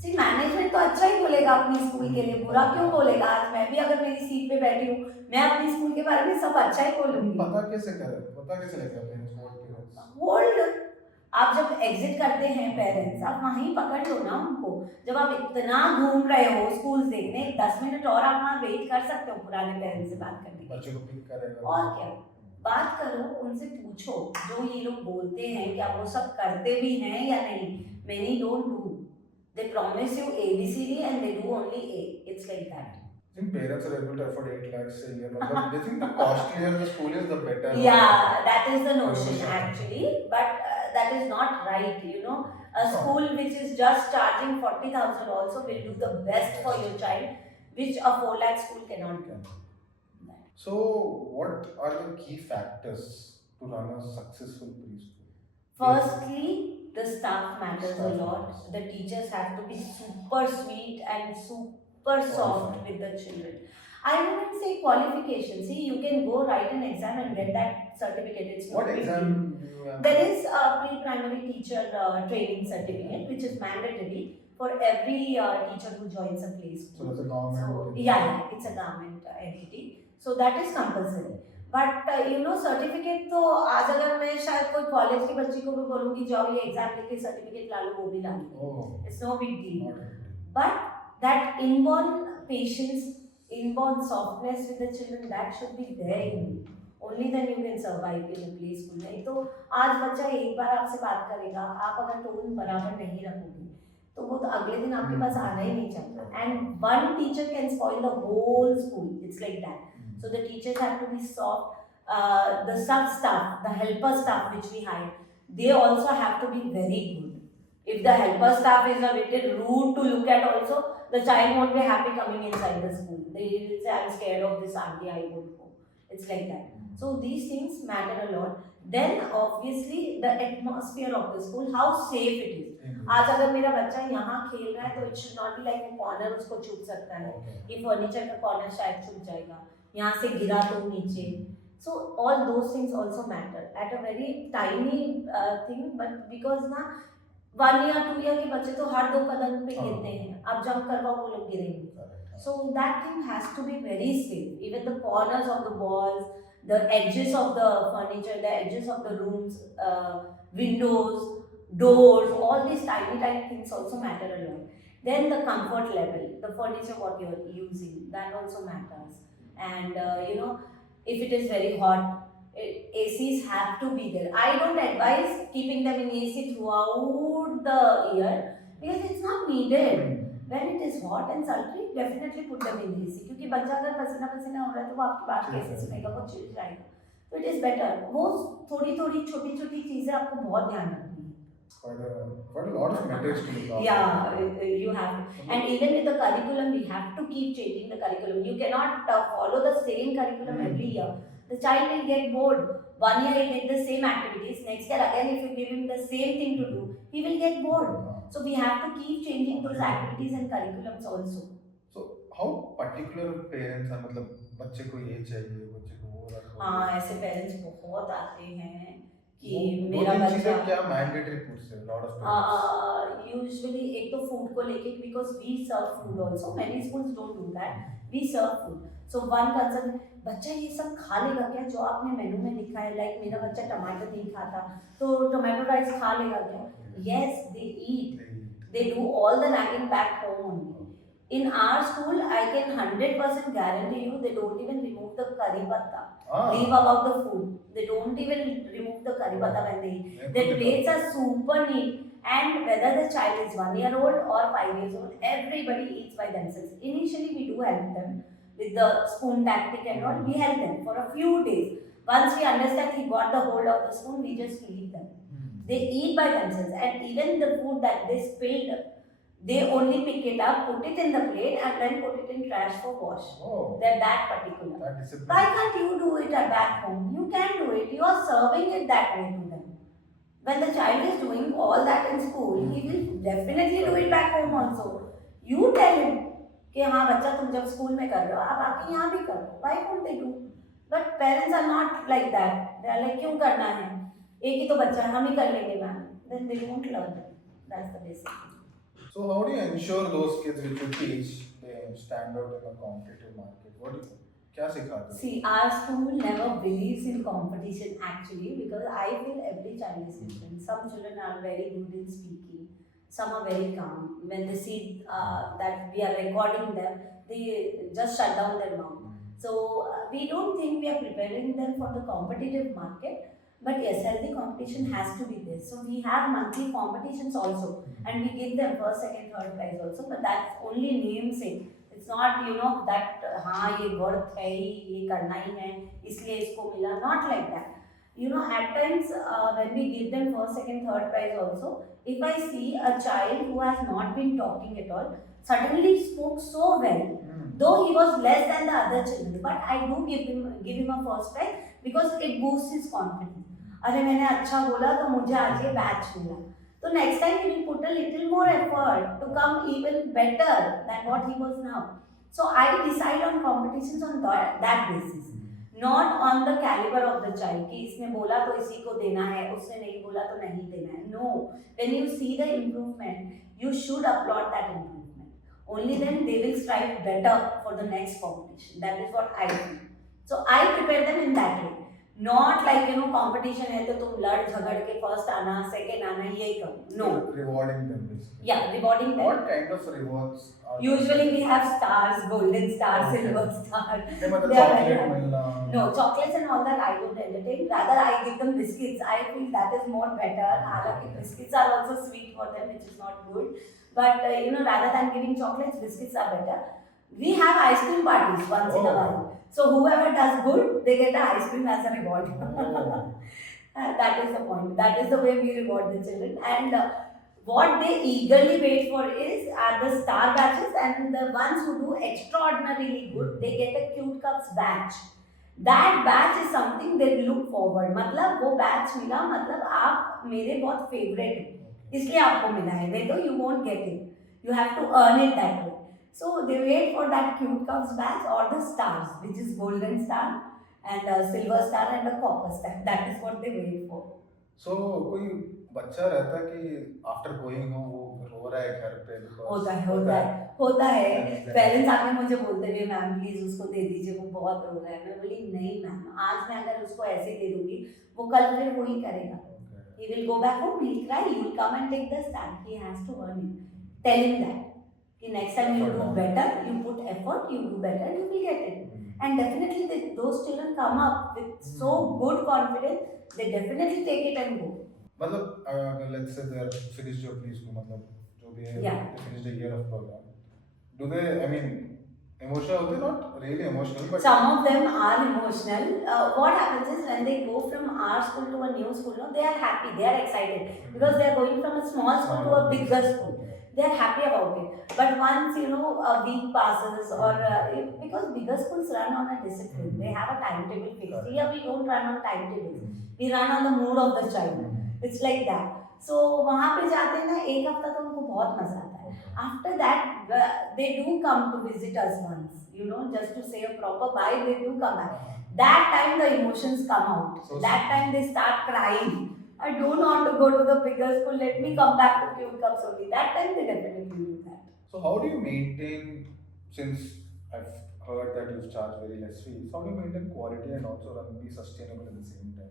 See, management तो अच्छा ही बोलेगा अपनी school के लिए, बुरा क्यों बोलेगा? आज मैं भी अगर मेरी सीट पे बैठी हूँ, मैं अपनी स्कूल के बारे में सब अच्छा ही बोलूँगी। पता कैसे लगेगा पेरेंट्स? होल्ड, आप जब एग्जिट करते हैं पेरेंट्स, आप वहीं पकड़ लो ना उनको। जब आप इतना घूम रहे हो स्कूल्स देखने, 10 मिनट और आप वहाँ वेट कर सकते हो पुराने पेरेंट्स से बात करने के लिए। बच्चे को पिक करेगा। और क्या, बात करो उनसे, पूछो जो ये लोग बोलते हैं क्या वो सब करते भी हैं या नहीं। Many don't do. They promise you ABCD and they do only A. It's like that. I think parents are able to afford 8 lakhs a year, but they think the costlier the school is, the better. Yeah, that is the notion actually, but that is not right. A school which is just charging 40,000 also will do the best for your child, which a 4 lakh school cannot do. So, what are the key factors to run a successful preschool? Firstly, the staff matters a lot. The teachers have to be super sweet and super soft with the children. I wouldn't say qualification. See, you can go write an exam and get that certificate. It's What no big exam deal. do you have? There is a pre-primary teacher training certificate, which is mandatory for every teacher who joins a play school. So, it's a government. So, yeah, it's a government entity. So that is compulsory. But certificate तो आज अगर मैं शायद कोई college की बच्ची को भी बोलूँगी जाओ ये एग्जाम लेके सर्टिफिकेट ला लो, वो भी ला लो। It's no big deal, but that inborn patience, inborn softness with the children, that should be there in you. Only then you can survive in a play school. नहीं तो आज बच्चा एक बार आपसे बात करेगा, आप अगर टोन बराबर नहीं रखोगे तो वो तो अगले दिन आपके पास आना ही नहीं चाहता। And one teacher can spoil the whole school, it's like that. So the teachers have to be soft. The sub staff, the helper staff which we hire, they also have to be very good. If the helper staff is a little rude to look at also, the child won't be happy coming inside the school. They will say, I'm scared of this auntie, I won't go. It's like that. So these things matter a lot. Then obviously the atmosphere of the school, how safe it is. Mm. आज अगर मेरा बच्चा यहाँ खेल रहा है तो it should not be like a corner उसको चुभ सकता है, ये फर्नीचर का कॉर्नर शायद चुभ जाएगा, यहाँ से गिरा तो नीचे. So all those things also matter at a very tiny thing, but because ना 1 year 2 year के बच्चे तो हर 2 कदम पे गिरते हैं, अब जंप करवाओ वो लोग गिरेंगे. So that thing has to be very safe. Even the corners of the walls, the edges of the furniture, the edges of the rooms, windows, doors, all these tiny things also matter a lot. Then the comfort level, the furniture what you're using, that also matters. And if it is very hot, ACs have to be there. I don't advise keeping them in AC throughout the year because it's not needed. When it is hot and sultry, definitely put them in AC. क्योंकि बच्चा अगर पसीना पसीना हो रहा है तो वो आपकी बात कैसे सुनेगा, वो चिढ़ जाएगा. So it is better. वो थोड़ी थोड़ी छोटी छोटी चीजें आपको बहुत ध्यान रखनी है. Quite a lot of metrics to look after. Yeah, you have to. And even with the curriculum, we have to keep changing the curriculum. You cannot follow the same curriculum every year. The child will get bored. 1 year he did the same activities. Next year again, if you give him the same thing to do, he will get bored. So we have to keep changing those activities and curriculums also. So how particular parents are, मतलब बच्चे को ये चाहिए, बच्चे को वो रखो. हाँ, ऐसे parents बहुत आते हैं कि दो मेरा तीन बच्चा चीजें क्या mandatory puts है, lot of parents. usually एक तो food को लेके, because we serve food also. Many schools don't do that. We serve food. So one concern, बच्चा ये सब खा लेगा क्या जो आपने मेनू में लिखा है. लाइक मेरा बच्चा टमाटर नहीं खाता तो टोमेटो राइस खा लेगा क्या? Yes, they eat. They do all the nagging back home only. In our school, I can 100% guarantee you they don't even remove the curry patta. Leave about the food. They don't even remove the curry patta when they eat. Their plates are super neat. And whether the child is 1 year old or 5 years old, everybody eats by themselves. Initially, we do help them with the spoon tactic and all. We help them for a few days. Once we understand he got the hold of the spoon, we just feed them. They eat by themselves, and even the food that they spilled, they only pick it up, put it in the plate, and then put it in trash for wash. They're that particular. That discipline. Why can't you do it at back home? You can do it. You are serving it that way to them. When the child is doing all that in school, he will definitely do it back home also. You tell him कि हाँ बच्चा तुम जब school में कर रहे हो आप आके यहाँ भी करो. Why won't they do? But parents are not like that. They are like क्यों करना है? एक ही तो बच्चा है, हम ही कर लेंगे ma'am. Then they won't learn. That's the basic. So how do you ensure those kids which you teach they stand out in the competitive market? What do you क्या सिखाते हो? See, our school never believes in competition actually, because I feel every child is different. Some children are very good in speaking. Some are very calm. When they see that we are recording them, they just shut down their mouth. So we don't think we are preparing them for the competitive market. But yes, healthy competition has to be there. So we have monthly competitions also, and we give them first, second, third prize also. But that's only namesake. It's not that हाँ ये worth है ये करना ही है इसलिए इसको मिला. Not like that. At times when we give them first, second, third prize also, if I see a child who has not been talking at all suddenly spoke so well, though he was less than the other children, but I do give him a first prize because it boosts his confidence. अरे मैंने अच्छा बोला तो मुझे आज ये batch मिला. So next time he will put a little more effort to come even better than what he was now. So I decide on competitions on that basis, not on the caliber of the child. कि इसने बोला तो इसी को देना है, उसने नहीं बोला तो नहीं देना है. No, when you see the improvement, you should applaud that improvement. Only then they will strive better for the next competition. That is what I do. So I prepare them in that way. Not like competition है तो तुम लड़ झगड़ के first आना, second आना, ये करो. No. Rewarding them basically. Yeah, rewarding them. What kind of rewards? Usually we have stars, golden star, silver star. chocolate milna. No, chocolates and all that I don't entertain. Rather I give them biscuits. I feel that is more better. हालांकि biscuits are also sweet for them, which is not good. But rather than giving chocolates, biscuits are better. We have ice cream parties once in a while. So whoever does good, they get the ice cream as a reward. That is the point. That is the way we reward the children. And what they eagerly wait for are the star batches, and the ones who do extraordinarily good, they get a cute cups batch. That batch is something they look forward, मतलब वो batch मिला मतलब आप मेरे बहुत favourite हो इसलिए आपको मिला है, वे तो you won't get it, you have to earn it that way. So they wait for that cute cows batch or the stars, which is golden star and a silver star and a copper star. That is what they wait for. सो कोई बच्चा रहता है कि after going हो वो रो रहा है घर पे बिकॉज होता है पेरेंट्स आके मुझे बोलते हुए मैम प्लीज उसको दे दीजिए वो बहुत रो रहा है. मैं बोली नहीं मैम, आज मैं अगर उसको ऐसे दे दूंगी वो कल फिर वही करेगा. He will go back home, he'll cry, he will come and take the stand. He has to earn it. Tell him that. कि next time you do better, you put effort, you do better, you will get it. And definitely those children come up with so good confidence, they definitely take it and go. मतलब let's say they are finished your preschool, मतलब जो भी है they finished a year of program. Do they, I mean, emotional होते, not really emotional, but some of them are emotional. What happens is when they go from our school to a new school, no, they are happy, they are excited because they are going from a small school to a bigger school. They are happy about it. But once a week passes or because bigger schools run on a discipline, they have a timetable fixed. Here we don't run on timetables. We run on the mood of the child. It's like that. So वहाँ पे जाते हैं ना, एक हफ्ता तो उनको बहुत मजा आता है. After that, they do come to visit us once, just to say a proper bye. They do come back. That time the emotions come out. So that time they start crying. I don't want to go to the bigger school. Let me come back to cute cups only. That time they definitely do that. So how do you maintain, since I've heard that you charge very less fees, how do you maintain quality and also be sustainable at the same time?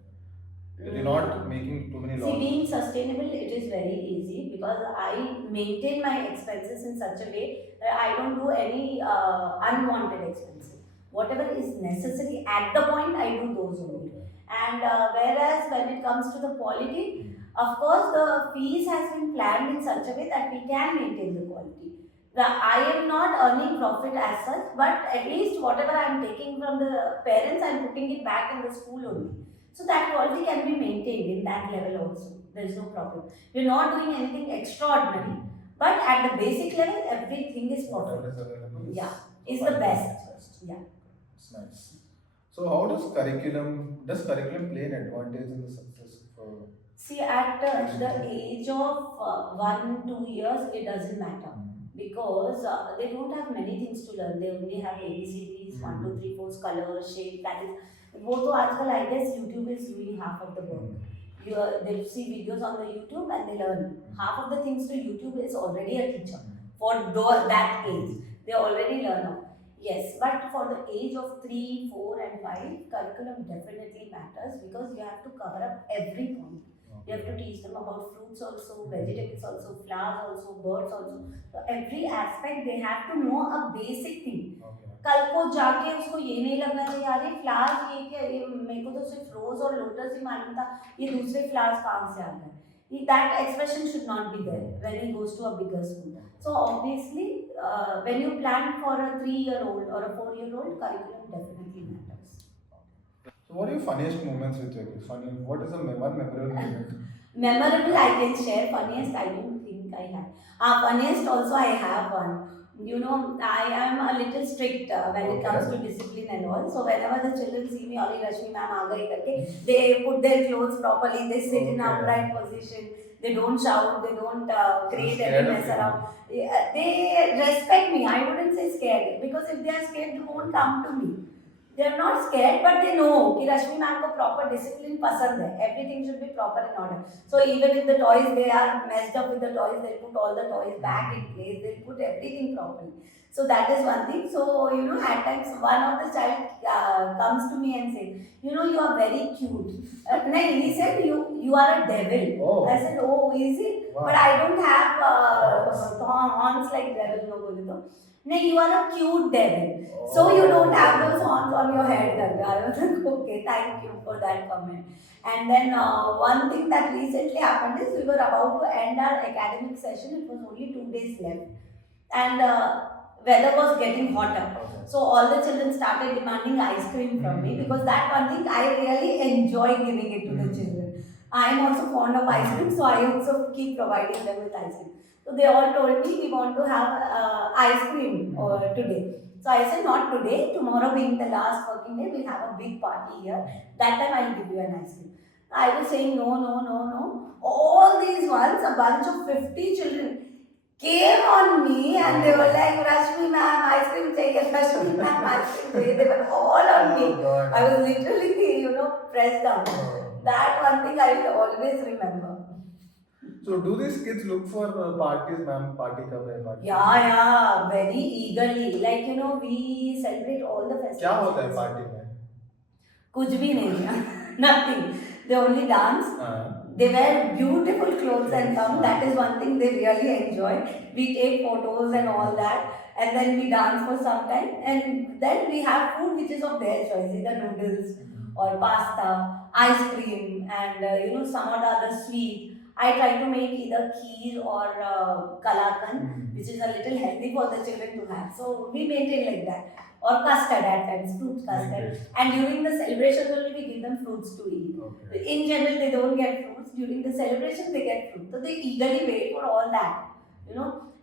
You're not making too many losses. See, being sustainable, it is very easy because I maintain my expenses in such a way that I don't do any unwanted expenses. Whatever is necessary at the point, I do those only. And whereas when it comes to the quality, of course, the fees has been planned in such a way that we can maintain the quality. I am not earning profit as such, but at least whatever I am taking from the parents, I am putting it back in the school only. So that quality can be maintained in that level also. There is no problem. We are not doing anything extraordinary, but at the basic level, everything is perfect. Whatever is available is the best. Yeah. It's nice. So how does curriculum play an advantage in the success for? See, at the age of 1-2 years, it doesn't matter because they don't have many things to learn. They only have ABCDs, 1, 2, 3, 4, color, shape. That is. वो तो आजकल I guess YouTube is doing half of the work. They see videos on the YouTube and they learn. Half of the things to YouTube is already a teacher for that age. They already learn. Yes, but for the age of 3, 4 and 5, curriculum definitely matters because you have to cover up every point. You have to teach them about fruits also, vegetables also, flowers also, birds also. So every aspect they have to know a basic thing. कल को जाके उसको ये नहीं लगना चाहिए अरे flowers ये क्या, ये मेरे को तो सिर्फ रोज और लोटस ही मालूम था, ये दूसरे फ्लावर्स कहाँ से आ गए. That expression should not be there when he goes to a bigger school. So obviously, when you plan for a 3-year-old or a 4-year-old, curriculum definitely matters. So what are your funniest moments with your kids? What is the one memorable moment? Memorable I can share. Funniest I don't think I have. Funniest also I have one. I am a little strict when it comes to discipline and all. So whenever the children see me, "Oli Rashmi ma'am aa gayi," karke, they put their clothes properly. They sit in upright position. They don't shout. They don't create any mess around. They respect me. I wouldn't say scared because if they are scared, they won't come to me. They are not scared, but they know कि रश्मि ma'am को proper discipline पसंद है. Everything should be proper in order. So even if the toys, they are messed up with the toys, they'll put all the toys back in place. They'll put everything properly. So that is one thing. So at times one of the child comes to me and says, you are very cute. He said you are a devil. Oh. I said, oh, is it? Wow. But I don't have horns like devil. No, बोले तो. No, you are a cute devil. Oh. So you don't have those horns on your head. I was like, okay, thank you for that comment. And then one thing that recently happened is we were about to end our academic session. It was only 2 days left. And weather was getting hotter. Okay. So all the children started demanding ice cream from me because that one thing I really enjoy giving it to the children. I am also fond of ice cream, so I also keep providing them with ice cream. So they all told me we want to have ice cream today. So I said not today. Tomorrow being the last working day, we'll have a big party here. That time I'll give you an ice cream. I was saying no, no, no, no. All these ones, a bunch of 50 children came on me and they were like, Rashmi ma'am, ice cream चाहिए, Rashmi ma'am, ice cream चाहिए. They were all on me. God. I was literally, pressed down. That one thing I will always remember. So do these kids look for parties, ma'am? Party kab hai? Party? Yeah, very eagerly. Like, we celebrate all the festivals. क्या होता है party में? कुछ भी नहीं है. Nothing. They only dance. They wear beautiful clothes and come. That is one thing they really enjoy. We take photos and all that. And then we dance for some time. And then we have food which is of their choice. Either noodles or pasta, ice cream, and some or the other sweet. I try to make either kheer or kalakan, which is a little healthy for the children to have. So we maintain like that. Or custard at times, fruit custard. And during the celebrations only we give them fruits to eat. Okay. In general, they don't get fruits. During the celebration, they get fruit. So they eagerly wait for all that.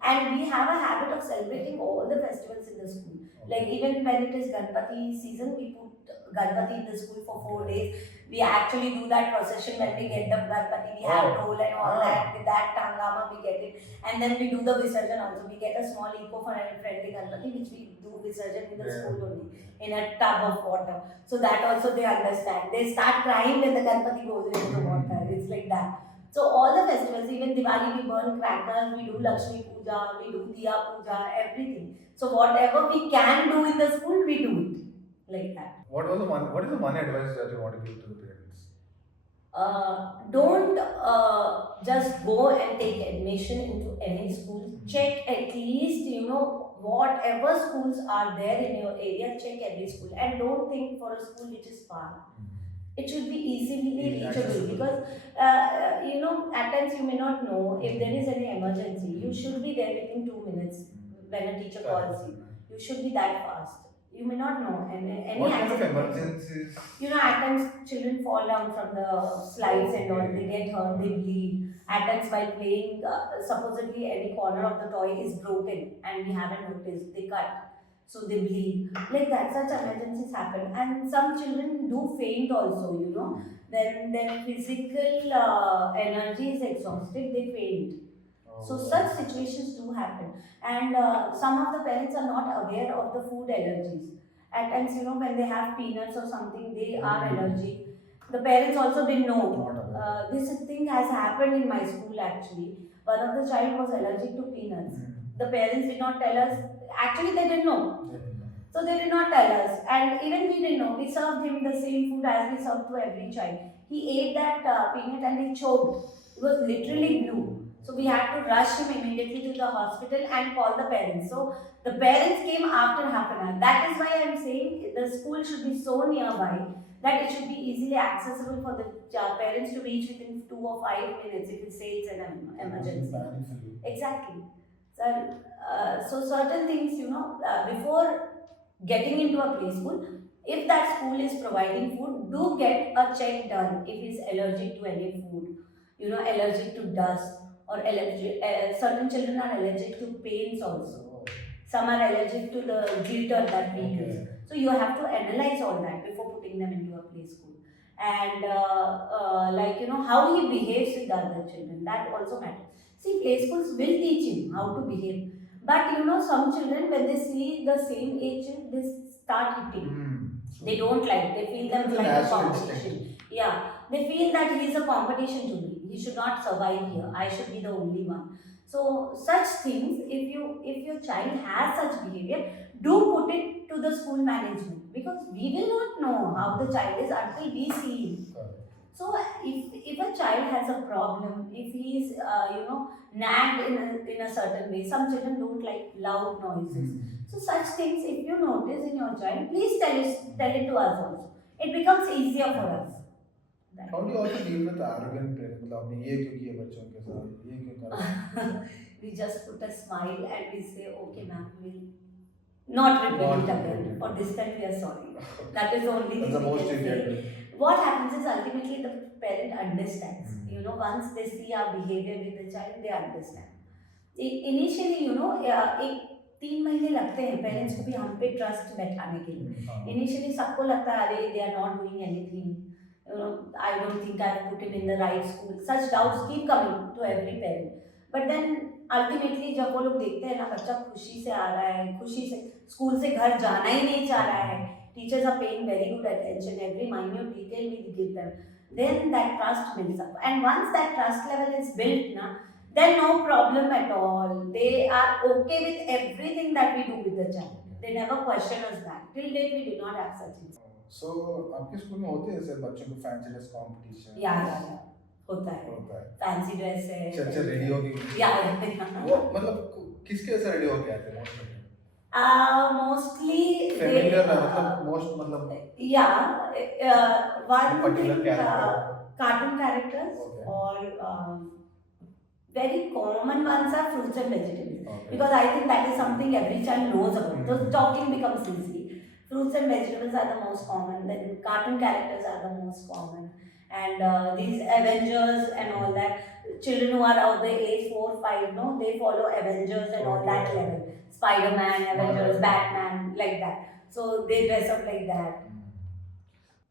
And we have a habit of celebrating all the festivals in the school. Like even when it is Ganpati season, we put Ganpati in the school for 4 days. We actually do that procession when we get the Ganpati. We have roll and all that. With that tangama we get it. And then we do the Visarjan also. We get a small eco-friendly Ganpati which we do Visarjan in the school only. In a tub of water. So that also they understand. They start crying when the Ganpati goes into the water. It's like that. So all the festivals, even Diwali, we burn crackers, we do Lakshmi Puja, we do Diya Puja, everything. So whatever we can do in the school, we do it. Like that. What is the one advice that you want to give to the parents? Don't just go and take admission into any school. Check at least, whatever schools are there in your area, check every school. And don't think for a school which is far. It should be easily reachable because, at times you may not know if there is any emergency. You should be there within 2 minutes when a teacher calls you. You should be that fast. You may not know. And any what kind of emergencies? At times children fall down from the slides and all. They get hurt, they bleed. At times while playing, supposedly any corner of the toy is broken and we haven't noticed. They cut. So they bleed. Like that, such emergencies happen. And some children do faint also, Then their physical energy is exhausted, they faint. So such situations do happen. And some of the parents are not aware of the food allergies. At times, when they have peanuts or something, they are allergic. The parents also didn't know. This thing has happened in my school actually. One of the child was allergic to peanuts. The parents did not tell us. Actually, they didn't know. So they did not tell us. And even we didn't know. We served him the same food as we served to every child. He ate that peanut and he choked. It was literally blue. So we had to rush him immediately to the hospital and call the parents. So the parents came after half an hour. That is why I am saying the school should be so nearby that it should be easily accessible for the parents to reach within 2 or 5 minutes if you say it's an emergency. Exactly. So certain things, before getting into a play school, if that school is providing food, do get a check done if he's allergic to any food, allergic to dust or allergic. Certain children are allergic to paints also. Some are allergic to the glitter that we use. So you have to analyze all that before putting them into a play school. And how he behaves with the other children, that also matters. See, play schools will teach him how to behave. But some children, when they see the same age, they start hitting. They don't like, they feel them like a competition. Yeah, they feel that he is a competition to me. He should not survive here. I should be the only one. So such things, if your child has such behavior, do put it to the school management because we will not know how the child is until we see him. So if a child has a problem, if he is nagged in a certain way, some children don't like loud noises. So such things, if you notice in your child, please tell it to us also. It becomes easier for us. How do you also deal with arrogant parents? We just put a smile and we say, okay ma'am, we'll not repeat it again. For this time we are sorry. That is the only thing we can say. What happens is ultimately the parent understands. Hmm. You know, once they see our behavior with the child, they understand. Initially you know एक 3 महीने लगते हैं parents को भी हम पे trust बैठाने के लिए. हाँ. इनिशियली सबको लगता है अरे they are not doing anything, you know I don't think I put him in the right school. Such doubts keep coming to every parent. But then ultimately जब वो लोग देखते हैं ना बच्चा खुशी से आ रहा है, खुशी से स्कूल से घर जाना ही नहीं चाह रहा है, teachers are paying very good attention, every minute detail we give them, then that trust builds up. And once that trust level is built na, then no problem at all. They are okay with everything that we do with the child. They never question us back. Till date we do not have such things. So आपके school में होते हैं ऐसे बच्चों को fancy dress competition? या होता है. होता है. फैंसी ड्रेस है. अच्छा रेडी होगी. या वो मतलब किसके ऐसे रेडी होके आते हैं मोस्टली? Mostly फेमिलियर मतलब मोस्ट मतलब one particular thing, character. cartoon characters. Okay. Or very common ones are fruits and vegetables. Okay. Because I think that is something every child knows about. So Mhm. talking becomes easy. Fruits and vegetables are the most common. Then cartoon characters are the most common. And these Avengers and all that. Children who are of the age 4, 5, no, they follow Avengers and all that Okay. level. Spider-Man, Avengers, Okay. Batman, like that. So they dress up like that.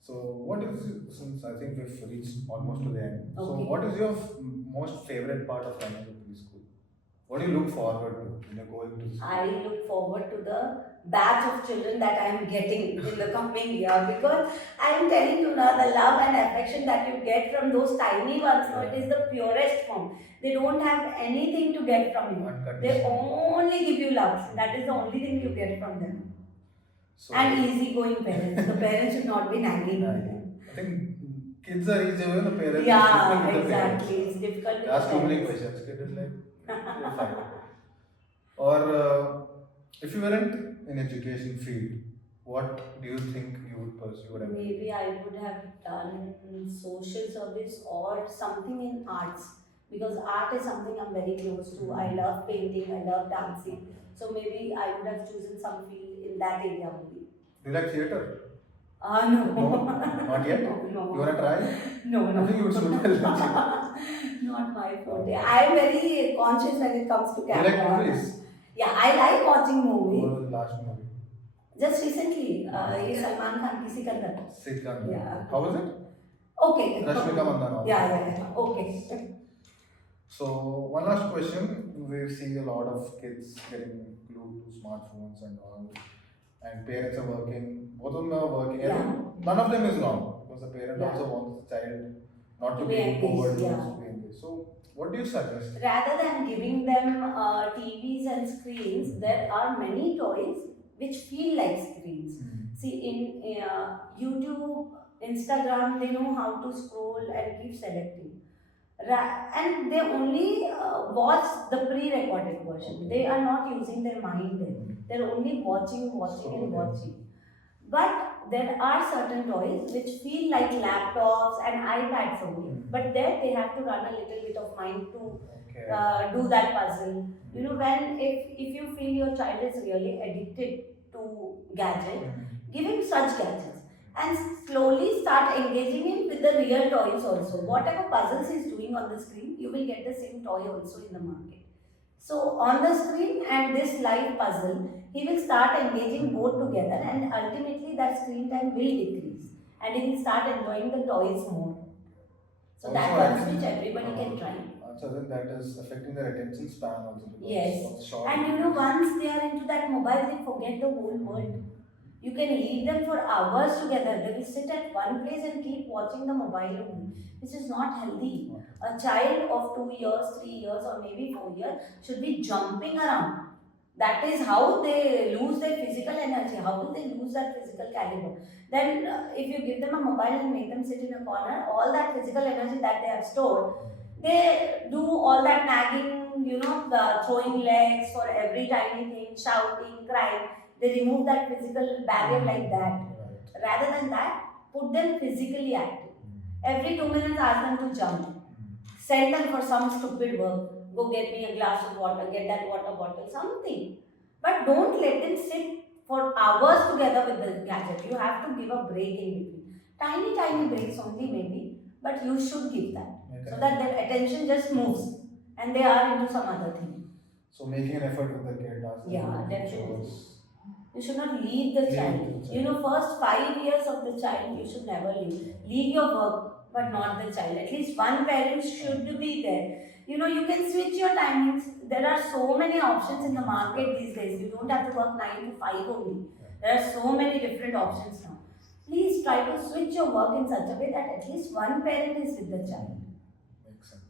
So what is, since I think we've reached almost to the end. So Okay. what is your most favorite part of running a preschool? What do you look forward to when you're going to school? I look forward to the batch of children that I am getting in the coming year, because I am telling you now, the love and affection that you get from those tiny ones, no, it is the purest form. They don't have anything to get from you. They only give you love. That is the only thing you get from them. So, And easygoing parents. The parents should not be nagging. I think kids are easy when the parents. Yeah, exactly. It's difficult with Ask too many parents. questions. Kid is like, you're fine. Or if you weren't in education field, what do you think you would pursue? Whatever. Maybe I would have done social service or something in arts, because art is something I'm very close to. I love painting, I love dancing. So maybe I would have chosen some field in that area only. Do you like theatre? No. No, not yet. No. You wanna try? No. I think you would suit well. Not my forte. I am very conscious when it comes to You camera. like movies? Yeah, I like watching movies. What was the last movie? Just recently, ये सलमान खान की Sikandar. Sikandar. Yeah. How was it? Okay. Rashmi Malpani. Yeah. Okay. So one last question. We see a lot of kids getting glued to smartphones and all, and parents are working. Both of them are working. I Yeah. think none of them is wrong, because the parent Yeah. also wants the child not to To be be engaged, bored, yeah. wants to be engaged. So what do you suggest? Rather than giving them TVs and screens, there are many toys which feel like screens. See, in YouTube, Instagram, they know how to scroll and keep selecting. And they only watch the pre-recorded version. They are not using their mind there. They're only watching and watching. But there are certain toys which feel like laptops and iPads only. But there they have to run a little bit of mind to Okay. do that puzzle. You know, when if you feel your child is really addicted to gadget, give him such gadgets and slowly start engaging him with the real toys also. Whatever puzzles he's doing on the screen, you will get the same toy also in the market. So on the screen and this live puzzle, he will start engaging both together, and ultimately that screen time will decrease and he will start enjoying the toys more. So Also, that I one think, which everybody can try. So then that is affecting their attention span also, because Yes. of the short And you know, once they are into that mobile, they forget the whole world. You can leave them for hours together. They will sit at one place and keep watching the mobile only, which is not healthy. A child of 2 years, 3 years, or maybe 4 years should be jumping around. That is how they lose their physical energy. How do they lose that physical caliber? Then, if you give them a mobile and make them sit in a corner, all that physical energy that they have stored, they do all that nagging, you know, the throwing legs for every tiny thing, shouting, crying. They remove that physical barrier like that. Rather than that, put them physically active. Every 2 minutes, ask them to jump. Send them for some stupid work. Go get me a glass of water, get that water bottle, something. But don't let them sit for hours together with the gadget. You have to give a break in between. Tiny breaks only maybe, but you should give that. Make So an that effort. their attention just moves and they are into some other thing. So making an effort with the kid, asking Yeah, them to do definitely. chores. You should not leave the Leave child. the child. You know, first 5 years of the child, you should never leave. Leave your work, but not the child. At least one parent should be there. You know, you can switch your timings. There are so many options in the market these days. You don't have to work 9 to 5 only. There are so many different options now. Please try to switch your work in such a way that at least one parent is with the child. Makes sense.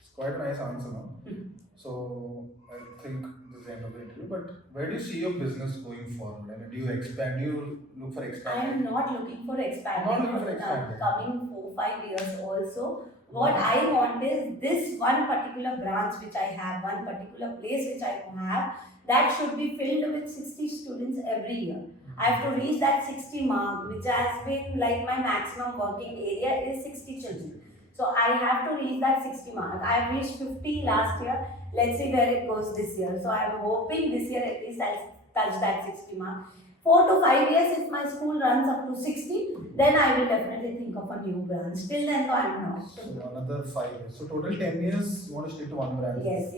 It's quite a nice answer now. Hmm. So I think this is the end of the interview. But where do you see your business going forward? I mean, do you expand? Do you look for I expanding? am not looking for expanding Not looking for for expanding. coming 4-5 years also. What I want is this one particular branch which I have, one particular place which I have, that should be filled with 60 students every year. I have to reach that 60 mark, which has been like my maximum working area is 60 children. So I have to reach that 60 mark. I have reached 50 last year. Let's see where it goes this year. So I'm hoping this year at least I'll touch that 60 mark. 4 to 5 years, if my school runs up to 60, then I will definitely think of a new branch. Till then, though, I'm not. So another 5 years. So total 10 years, you want to stick to one branch? Yes.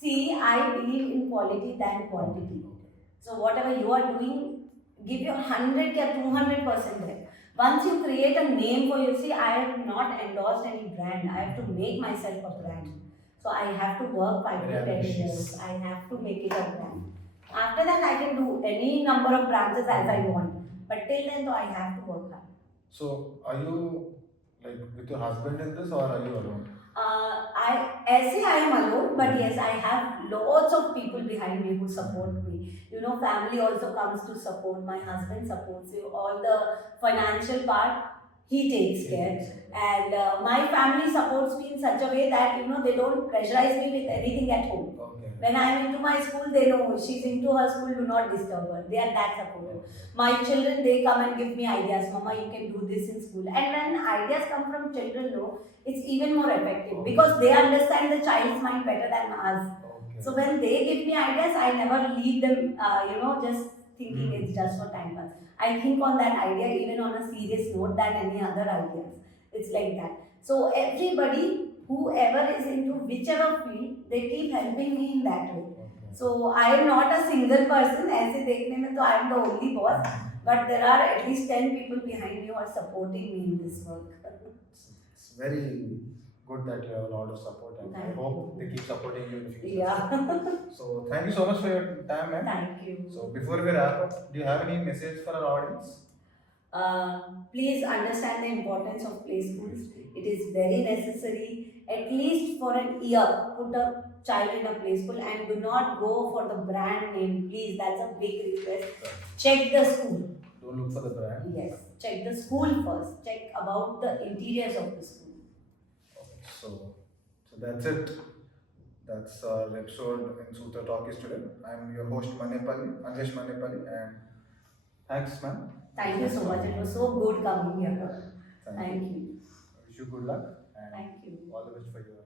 See, I believe in quality than quantity. So whatever you are doing, give your 100 or 200% there. Once you create a name for you, see, I have not endorsed any brand. I have to make myself a brand. So I have to work 5 to 10 years. I have to make it a brand. After that, I can do any number of branches as I want. But till then, though, I have to work hard. So are you like with your husband in this, or are you alone? I am alone, but yes, I have lots of people behind me who support me. You know, family also comes to support. My husband supports you. All the financial part, he takes care. And my family supports me in such a way that, you know, they don't pressurize me with anything at home. Okay. When I'm into my school, they know she's into her school, do not disturb her. They are that supportive. My children, they come and give me ideas. Mama, you can do this in school. And when ideas come from children, no, it's even more effective because they understand the child's mind better than us. Okay. So when they give me ideas, I never leave them, just thinking it's just for time pass. I think on that idea even on a serious note than any other ideas. It's like that. So everybody, whoever is into whichever field, they keep helping me in that way. Okay. So I am not a single person. ऐसे देखने में तो I am the only boss. But there are at least 10 people behind me who are supporting me in this work. It's very good that you have a lot of support, and I hope they keep supporting you in the future. Yeah. So thank you so much for your time, ma'am. Thank you. So before we wrap up, do you have any message for our audience? Please understand the importance of play schools. It is very necessary. At least for an year, put a child in a play school and do not go for the brand name. Please, that's a big request. Check the school. Don't look for the brand. Yes, check the school first. Check about the interiors of the school. So that's it. That's our episode in Sutra Talkies today. I'm your host Anjesh Manepalli, and thanks, ma'am. Thank you so much. It was so good coming here. Thank you. I wish you good luck and Thank you. all the best for your